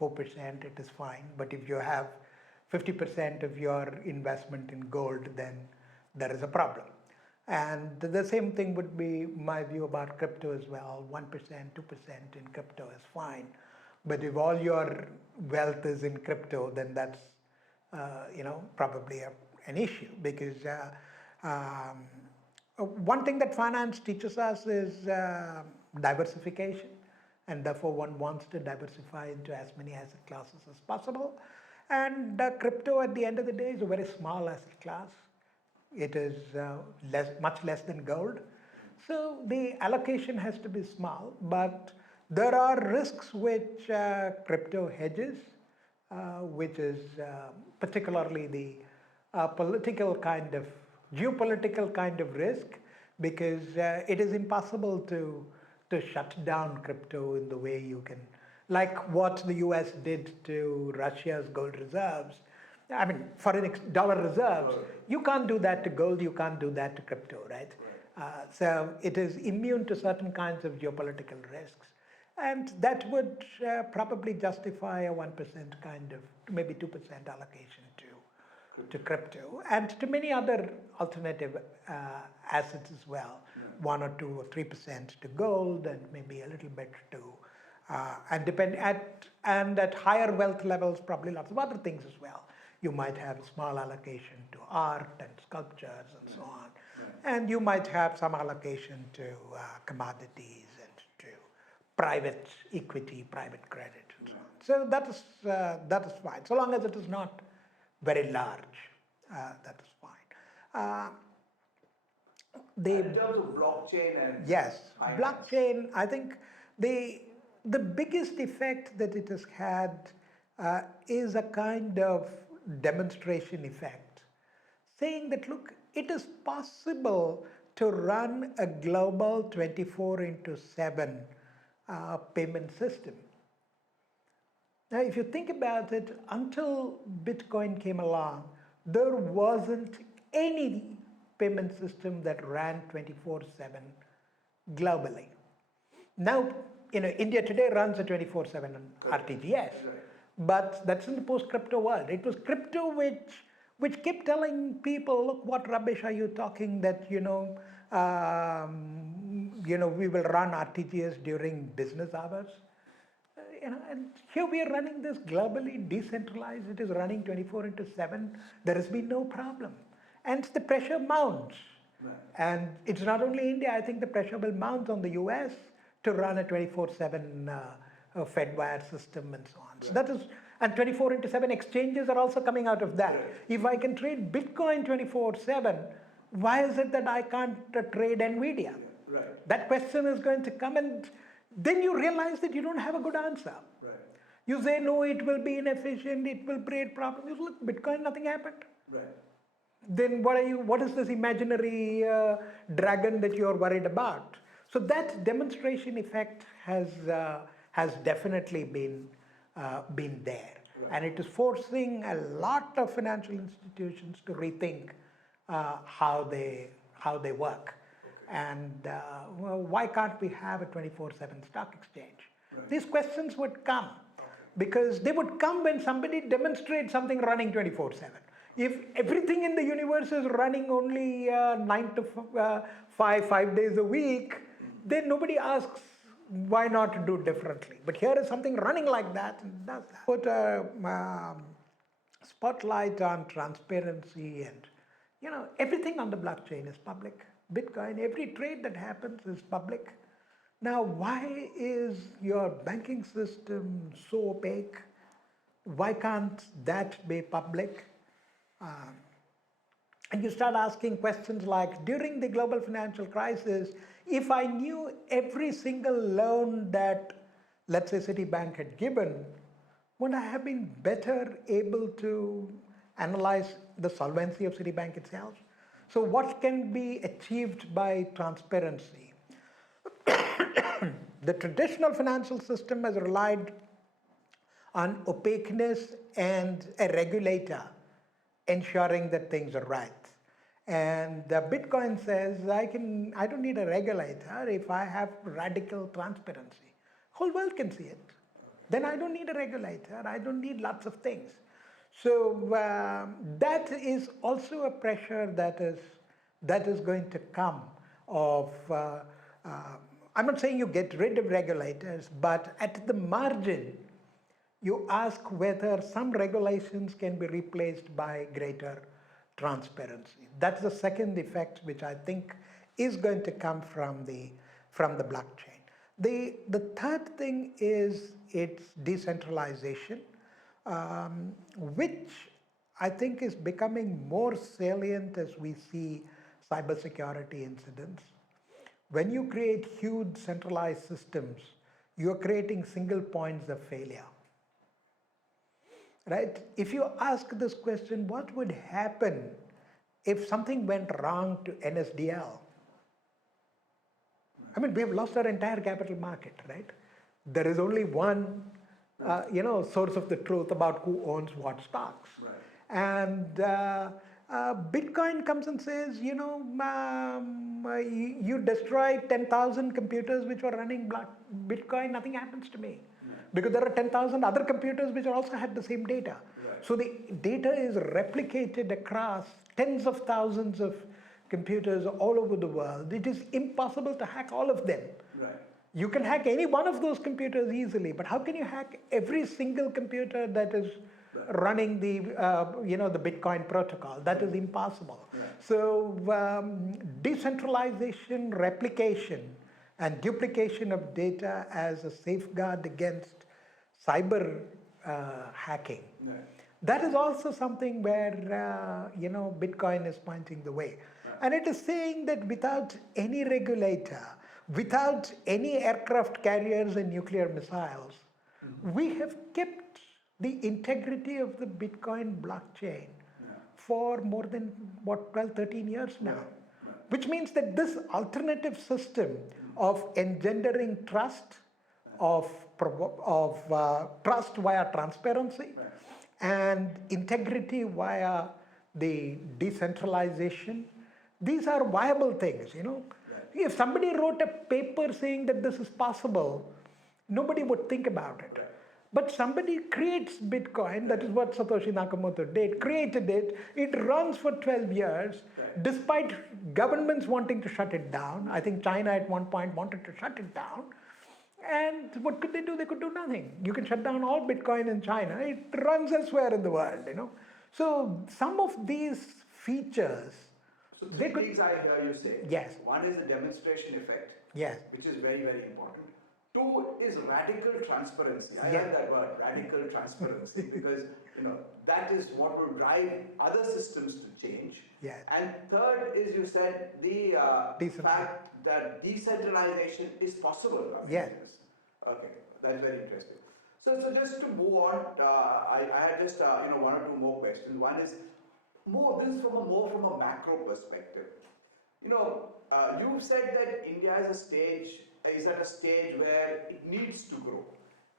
4%, it is fine. But if you have 50% of your investment in gold, then there is a problem. And the same thing would be my view about crypto as well. 1%, 2% in crypto is fine. But if all your wealth is in crypto, then that's probably an issue, because one thing that finance teaches us is diversification, and therefore one wants to diversify into as many asset classes as possible. And crypto, at the end of the day, is a very small asset class. It is much less than gold. So the allocation has to be small, but there are risks which crypto hedges, which is particularly the geopolitical kind of risk, because it is impossible to shut down crypto in the way you can, like what the US did to Russia's gold reserves. I mean, foreign dollar reserves, you can't do that to gold, you can't do that to crypto, right? So it is immune to certain kinds of geopolitical risks. And that would probably justify a 1% kind of, maybe 2% allocation to crypto, and to many other alternative assets as well. 1 or 2 or 3% to gold, and maybe a little bit to, and at higher wealth levels, probably lots of other things as well. You might have a small allocation to art and sculptures and so on. And you might have some allocation to commodities and to private equity, private credit, and so on. So that is fine, so long as it is not very large. That is fine. In terms of blockchain and yes, finance. blockchain. I think the biggest effect that it has had is a kind of demonstration effect, saying that, look, it is possible to run a global 24/7 payment system. Now, if you think about it, until Bitcoin came along, there wasn't any payment system that ran 24/7 globally. Now, India today runs a 24/7 RTGS, but that's in the post-crypto world. It was crypto which kept telling people, look, what rubbish are you talking that, we will run RTGS during business hours. And here we are running this globally decentralized. It is running 24/7. There has been no problem. And the pressure mounts. Right. And it's not only India. I think the pressure will mount on the US to run a 24/7 Fedwire system and so on. Right. So that is, and 24/7 exchanges are also coming out of that. Right. If I can trade Bitcoin 24/7, why is it that I can't trade NVIDIA? Right. That question is going to come, and then you realize that you don't have a good answer. Right. You say, no, it will be inefficient, it will create problems. You look, Bitcoin, nothing happened. Right. Then what is this imaginary dragon that you're worried about? So that demonstration effect has definitely been there. and it is forcing a lot of financial institutions to rethink how they work. And well, why can't we have a 24/7 stock exchange? These questions would come because they would come when somebody demonstrates something running 24/7. If everything in the universe is running only 9 to 5, 5 days a week, then nobody asks why not do differently. But here is something running like that and does that. Put a spotlight on transparency and everything on the blockchain is public. Bitcoin, every trade that happens is public. Now, why is your banking system so opaque? Why can't that be public? Um, and you start asking questions like, during the global financial crisis, if I knew every single loan that, let's say, Citibank had given, would I have been better able to analyze the solvency of Citibank itself? So what can be achieved by transparency? The traditional financial system has relied on opaqueness and a regulator ensuring that things are right. And Bitcoin says I don't need a regulator if I have radical transparency. Whole world can see it. Then I don't need a regulator. I don't need lots of things. So that is also a pressure that is going to come of. I'm not saying you get rid of regulators, but at the margin, you ask whether some regulations can be replaced by greater transparency. That's the second effect, which I think is going to come from the blockchain. The third thing is its decentralization, which I think is becoming more salient as we see cybersecurity incidents. When you create huge centralized systems, you're creating single points of failure. Right? If you ask this question, what would happen if something went wrong to NSDL? I mean, we have lost our entire capital market, right? There is only one, source of the truth about who owns what stocks. Right. And Bitcoin comes and says, you destroyed 10,000 computers which were running Bitcoin, nothing happens to me. Because there are 10,000 other computers which also had the same data. Right. So the data is replicated across tens of thousands of computers all over the world. It is impossible to hack all of them. Right. You can hack any one of those computers easily, but how can you hack every single computer that is running the the Bitcoin protocol? That is impossible. Right. So decentralization, replication, and duplication of data as a safeguard against cyber hacking. Right. That is also something where Bitcoin is pointing the way, and it is saying that without any regulator, without any aircraft carriers and nuclear missiles, we have kept the integrity of the Bitcoin blockchain for more than 12, 13 years now. Which means that this alternative system of engendering trust, of trust via transparency, and integrity via the decentralization, these are viable things. If somebody wrote a paper saying that this is possible, nobody would think about it. But somebody creates Bitcoin, that is what Satoshi Nakamoto did, created it, it runs for 12 years, despite governments wanting to shut it down. I think China at one point wanted to shut it down. And what could they do? They could do nothing. You can shut down all Bitcoin in China, it runs elsewhere in the world, So some of these features, so three things I hear you say. Yes. One is the demonstration effect, yes, which is very, very important. Two is radical transparency. I Yeah. heard that word, radical transparency, because that is what will drive other systems to change. Yes. And third is, you said, the fact that decentralization is possible. Yes. Okay, that's very interesting. So just to move on, I had just one or two more questions. One is this is more from a macro perspective. You've said that India is at a stage where it needs to grow,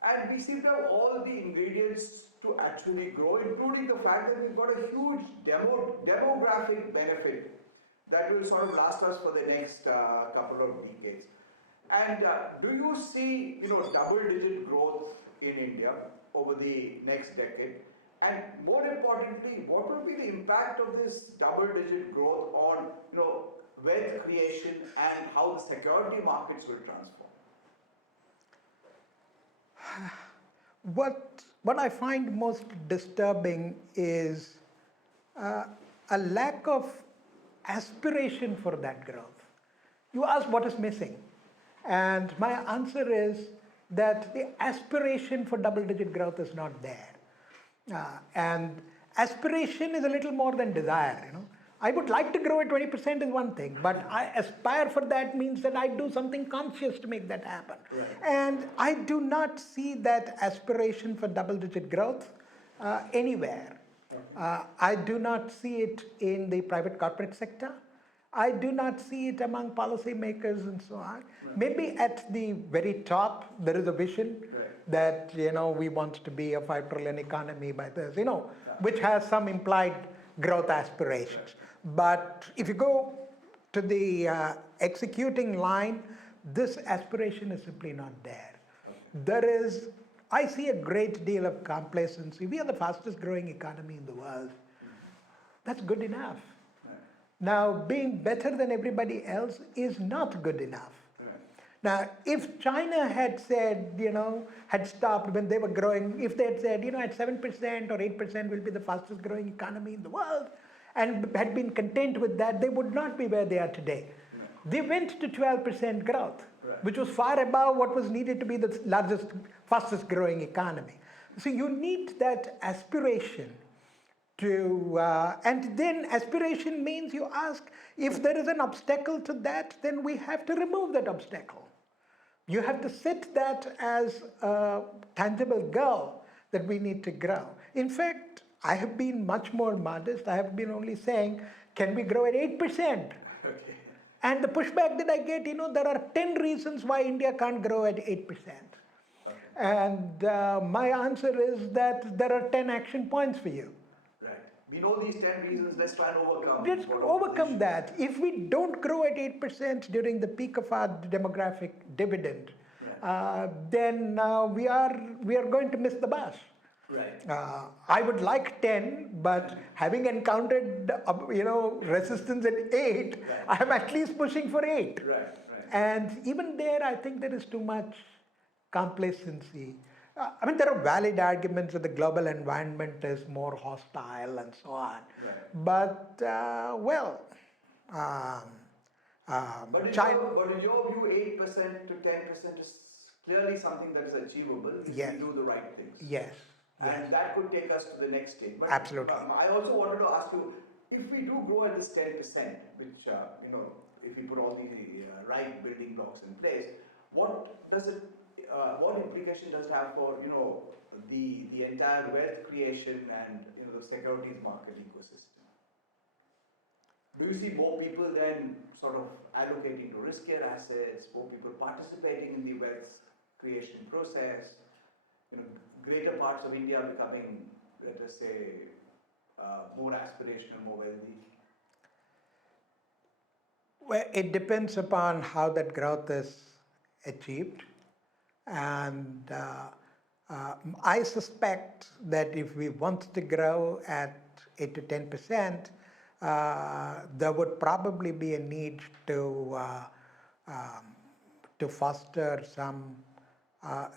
And we seem to have all the ingredients to actually grow, including the fact that we've got a huge demographic benefit that will sort of last us for the next couple of decades. And do you see, double-digit growth in India over the next decade? And more importantly, what will be the impact of this double-digit growth on, wealth creation and how the security markets will transform? What I find most disturbing is uh, a lack of aspiration for that growth. You ask what is missing, and my answer is that the aspiration for double digit growth is not there. And aspiration is a little more than desire. I would like to grow at 20% is one thing, but I aspire for that means that I do something conscious to make that happen. Right. And I do not see that aspiration for double digit growth anywhere. I do not see it in the private corporate sector. I do not see it among policymakers and so on. Right. Maybe at the very top, there is a vision Right. that we want to be a 5 trillion economy by this, Yeah. which has some implied growth aspirations. But if you go to the executing line, this aspiration is simply not there. There is, I see a great deal of complacency. We are the fastest growing economy in the world. That's good enough. Right. Now, being better than everybody else is not good enough. Right. Now, if China had said, had stopped when they were growing, if they had said, at 7% or 8% will be the fastest growing economy in the world, and had been content with that, they would not be where they are today. Right. They went to 12% growth, Right. which was far above what was needed to be the largest, fastest growing economy. So you need that aspiration to, and then aspiration means you ask, if there is an obstacle to that, then we have to remove that obstacle. You have to set that as a tangible goal that we need to grow. In fact, I have been much more modest. I have been only saying, can we grow at 8%? Okay. And the pushback that I get, there are 10 reasons why India can't grow at 8%. Okay. And my answer is that there are 10 action points for you. Right. We know these 10 reasons, let's try and overcome. Let's overcome that. If we don't grow at 8% during the peak of our demographic dividend, then we are going to miss the bus. Right. I would like 10, but having encountered resistance at 8, Right. I am at least pushing for 8. Right. Right. And even there, I think there is too much complacency. There are valid arguments that the global environment is more hostile and so on. Right. But, China. But in your view, 8% to 10% is clearly something that is achievable if Yes. we do the right things. Yes. And that could take us to the next stage. But Absolutely. I also wanted to ask you, if we do grow at this 10%, which, if we put all the right building blocks in place, what does it, what implication does it have for, the entire wealth creation and, the securities market ecosystem? Do you see more people then sort of allocating to riskier assets, more people participating in the wealth creation process, greater parts of India becoming, let us say, more aspirational, more wealthy? Well, it depends upon how that growth is achieved. And I suspect that if we want to grow at 8 to 10%, there would probably be a need to foster some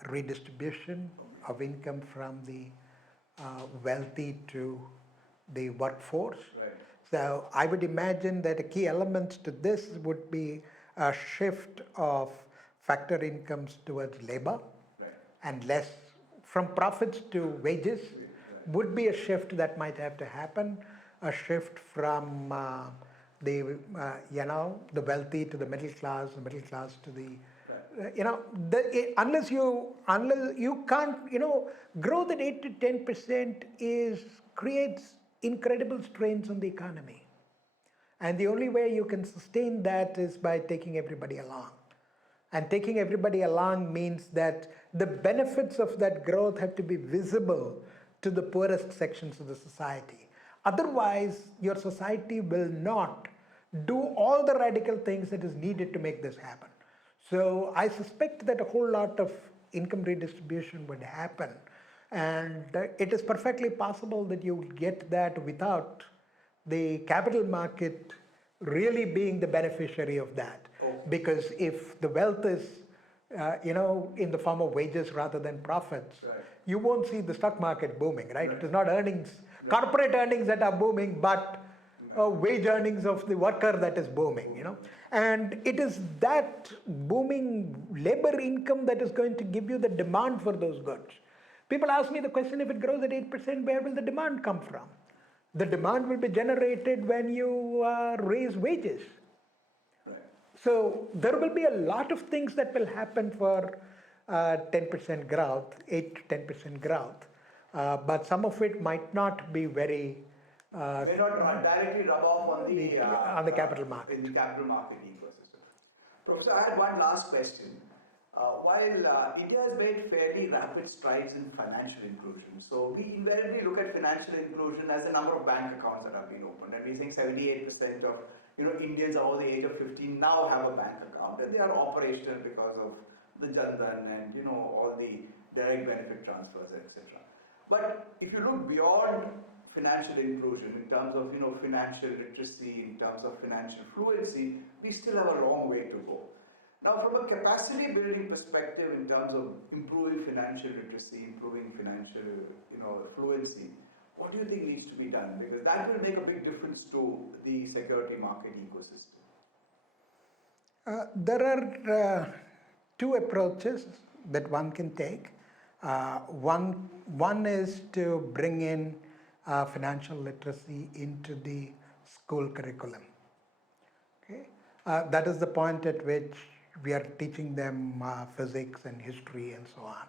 redistribution of income from the wealthy to the workforce. Right. So I would imagine that a key element to this would be a shift of factor incomes towards labor, Right. and less from profits to wages. Right. Would be a shift that might have to happen, a shift from the wealthy to the middle class to the Right. unless you can't growth at 8 to 10% creates incredible strains on the economy, and the only way you can sustain that is by taking everybody along. And taking everybody along means that the benefits of that growth have to be visible to the poorest sections of the society. Otherwise, your society will not do all the radical things that is needed to make this happen. So I suspect that a whole lot of income redistribution would happen. And it is perfectly possible that you get that without the capital market really being the beneficiary of that. Because if the wealth is, in the form of wages rather than profits, you won't see the stock market booming, right? It is not earnings, corporate earnings that are booming, but wage earnings of the worker that is booming. And it is that booming labor income that is going to give you the demand for those goods. People ask me the question, if it grows at 8%, where will the demand come from? The demand will be generated when you raise wages. So there will be a lot of things that will happen for 10% growth, 8 to 10% growth, but some of it might not be very may not directly rub off on the capital market. In the capital market ecosystem. Professor, I had one last question. While India has made fairly rapid strides in financial inclusion, so we invariably look at financial inclusion as the number of bank accounts that have been opened, and we think 78% of Indians over the age of 15 now have a bank account, and they are operational because of the Jan Dhan and all the direct benefit transfers, etc. But if you look beyond financial inclusion in terms of financial literacy, in terms of financial fluency, we still have a long way to go. Now, from a capacity building perspective, in terms of improving financial literacy, improving financial fluency, what do you think needs to be done? Because that will make a big difference to the security market ecosystem. There are two approaches that one can take. One is to bring in financial literacy into the school curriculum. Okay? That is the point at which we are teaching them physics and history and so on.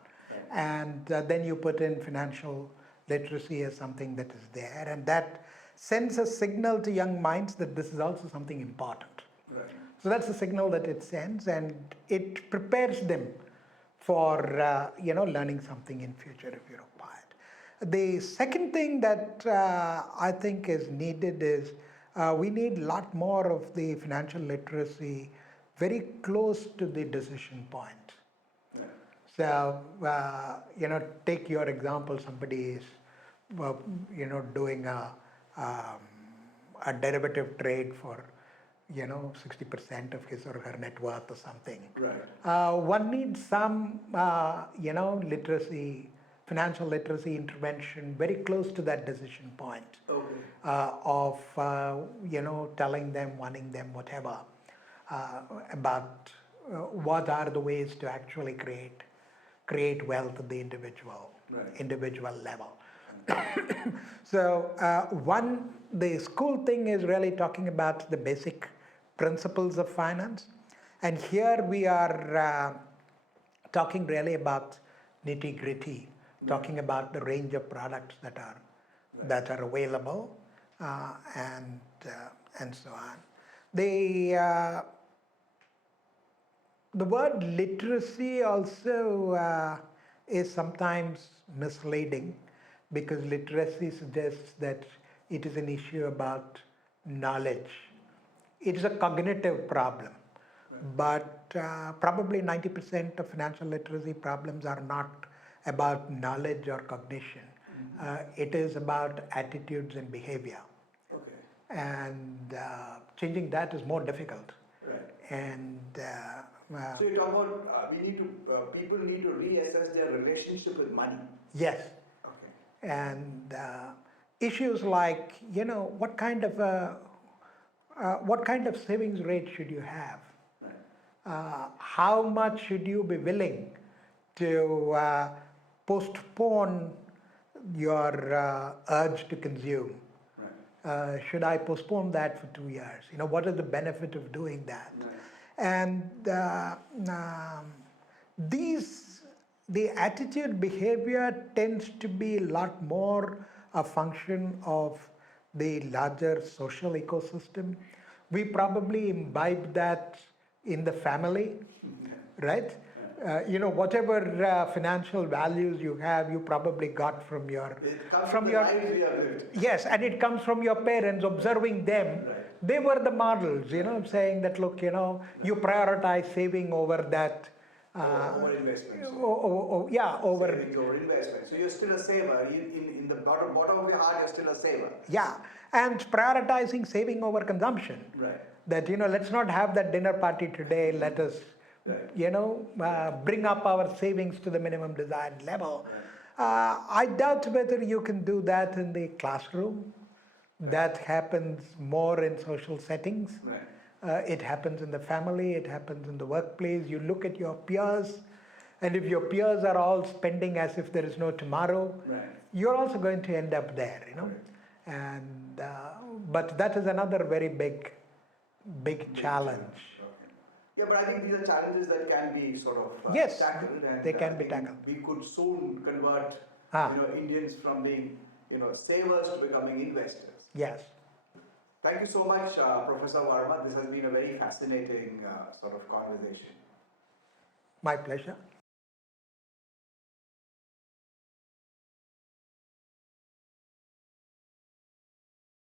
And then you put in financial literacy as something that is there, and that sends a signal to young minds that this is also something important. Right. So that's the signal that it sends, and it prepares them for learning something in future if you require it. The second thing that I think is needed is we need a lot more of the financial literacy very close to the decision point. So, take your example, somebody is, doing a derivative trade for, 60% of his or her net worth or something. Right. One needs some, literacy, financial literacy intervention very close to that decision point. Okay. Of, telling them, warning them, whatever, about what are the ways to actually create wealth at the individual level. So the school thing is really talking about the basic principles of finance, and here we are talking really about nitty-gritty, talking about the range of products that are available, and so on. The word literacy also is sometimes misleading, because literacy suggests that it is an issue about knowledge. It is a cognitive problem, but probably 90% of financial literacy problems are not about knowledge or cognition. It is about attitudes and behavior. Okay. And changing that is more difficult. Right. And so you're talking about people need to reassess their relationship with money. Yes. Okay. And issues like what kind of savings rate should you have? Right. How much should you be willing to postpone your urge to consume? Right. Should I postpone that for 2 years? What is the benefit of doing that? Right. And the attitude behavior tends to be a lot more a function of the larger social ecosystem. We probably imbibe that in the family. right? Whatever financial values you have, you probably got from your It comes from from the your lives we have lived. yes, and it comes from your parents observing them. Right. They were the models, saying that look, you prioritize saving over that. Over investments. Yeah, over. Savings over investments. So you're still a saver. In the bottom of your heart, you're still a saver. Yeah, and prioritizing saving over consumption. Right. That let's not have that dinner party today. Let us, Right. bring up our savings to the minimum desired level. I doubt whether you can do that in the classroom. That happens more in social settings. Right. It happens in the family. It happens in the workplace. You look at your peers, and if your peers are all spending as if there is no tomorrow, Right. you're also going to end up there. Right. And but that is another very big challenge. Okay. Yeah, but I think these are challenges that can be sort of Yes, tackled, and they can I be think tackled. we could soon convert Ah. Indians from being savers to becoming investors. Yes. Thank you so much, Professor Varma. This has been a very fascinating sort of conversation. My pleasure.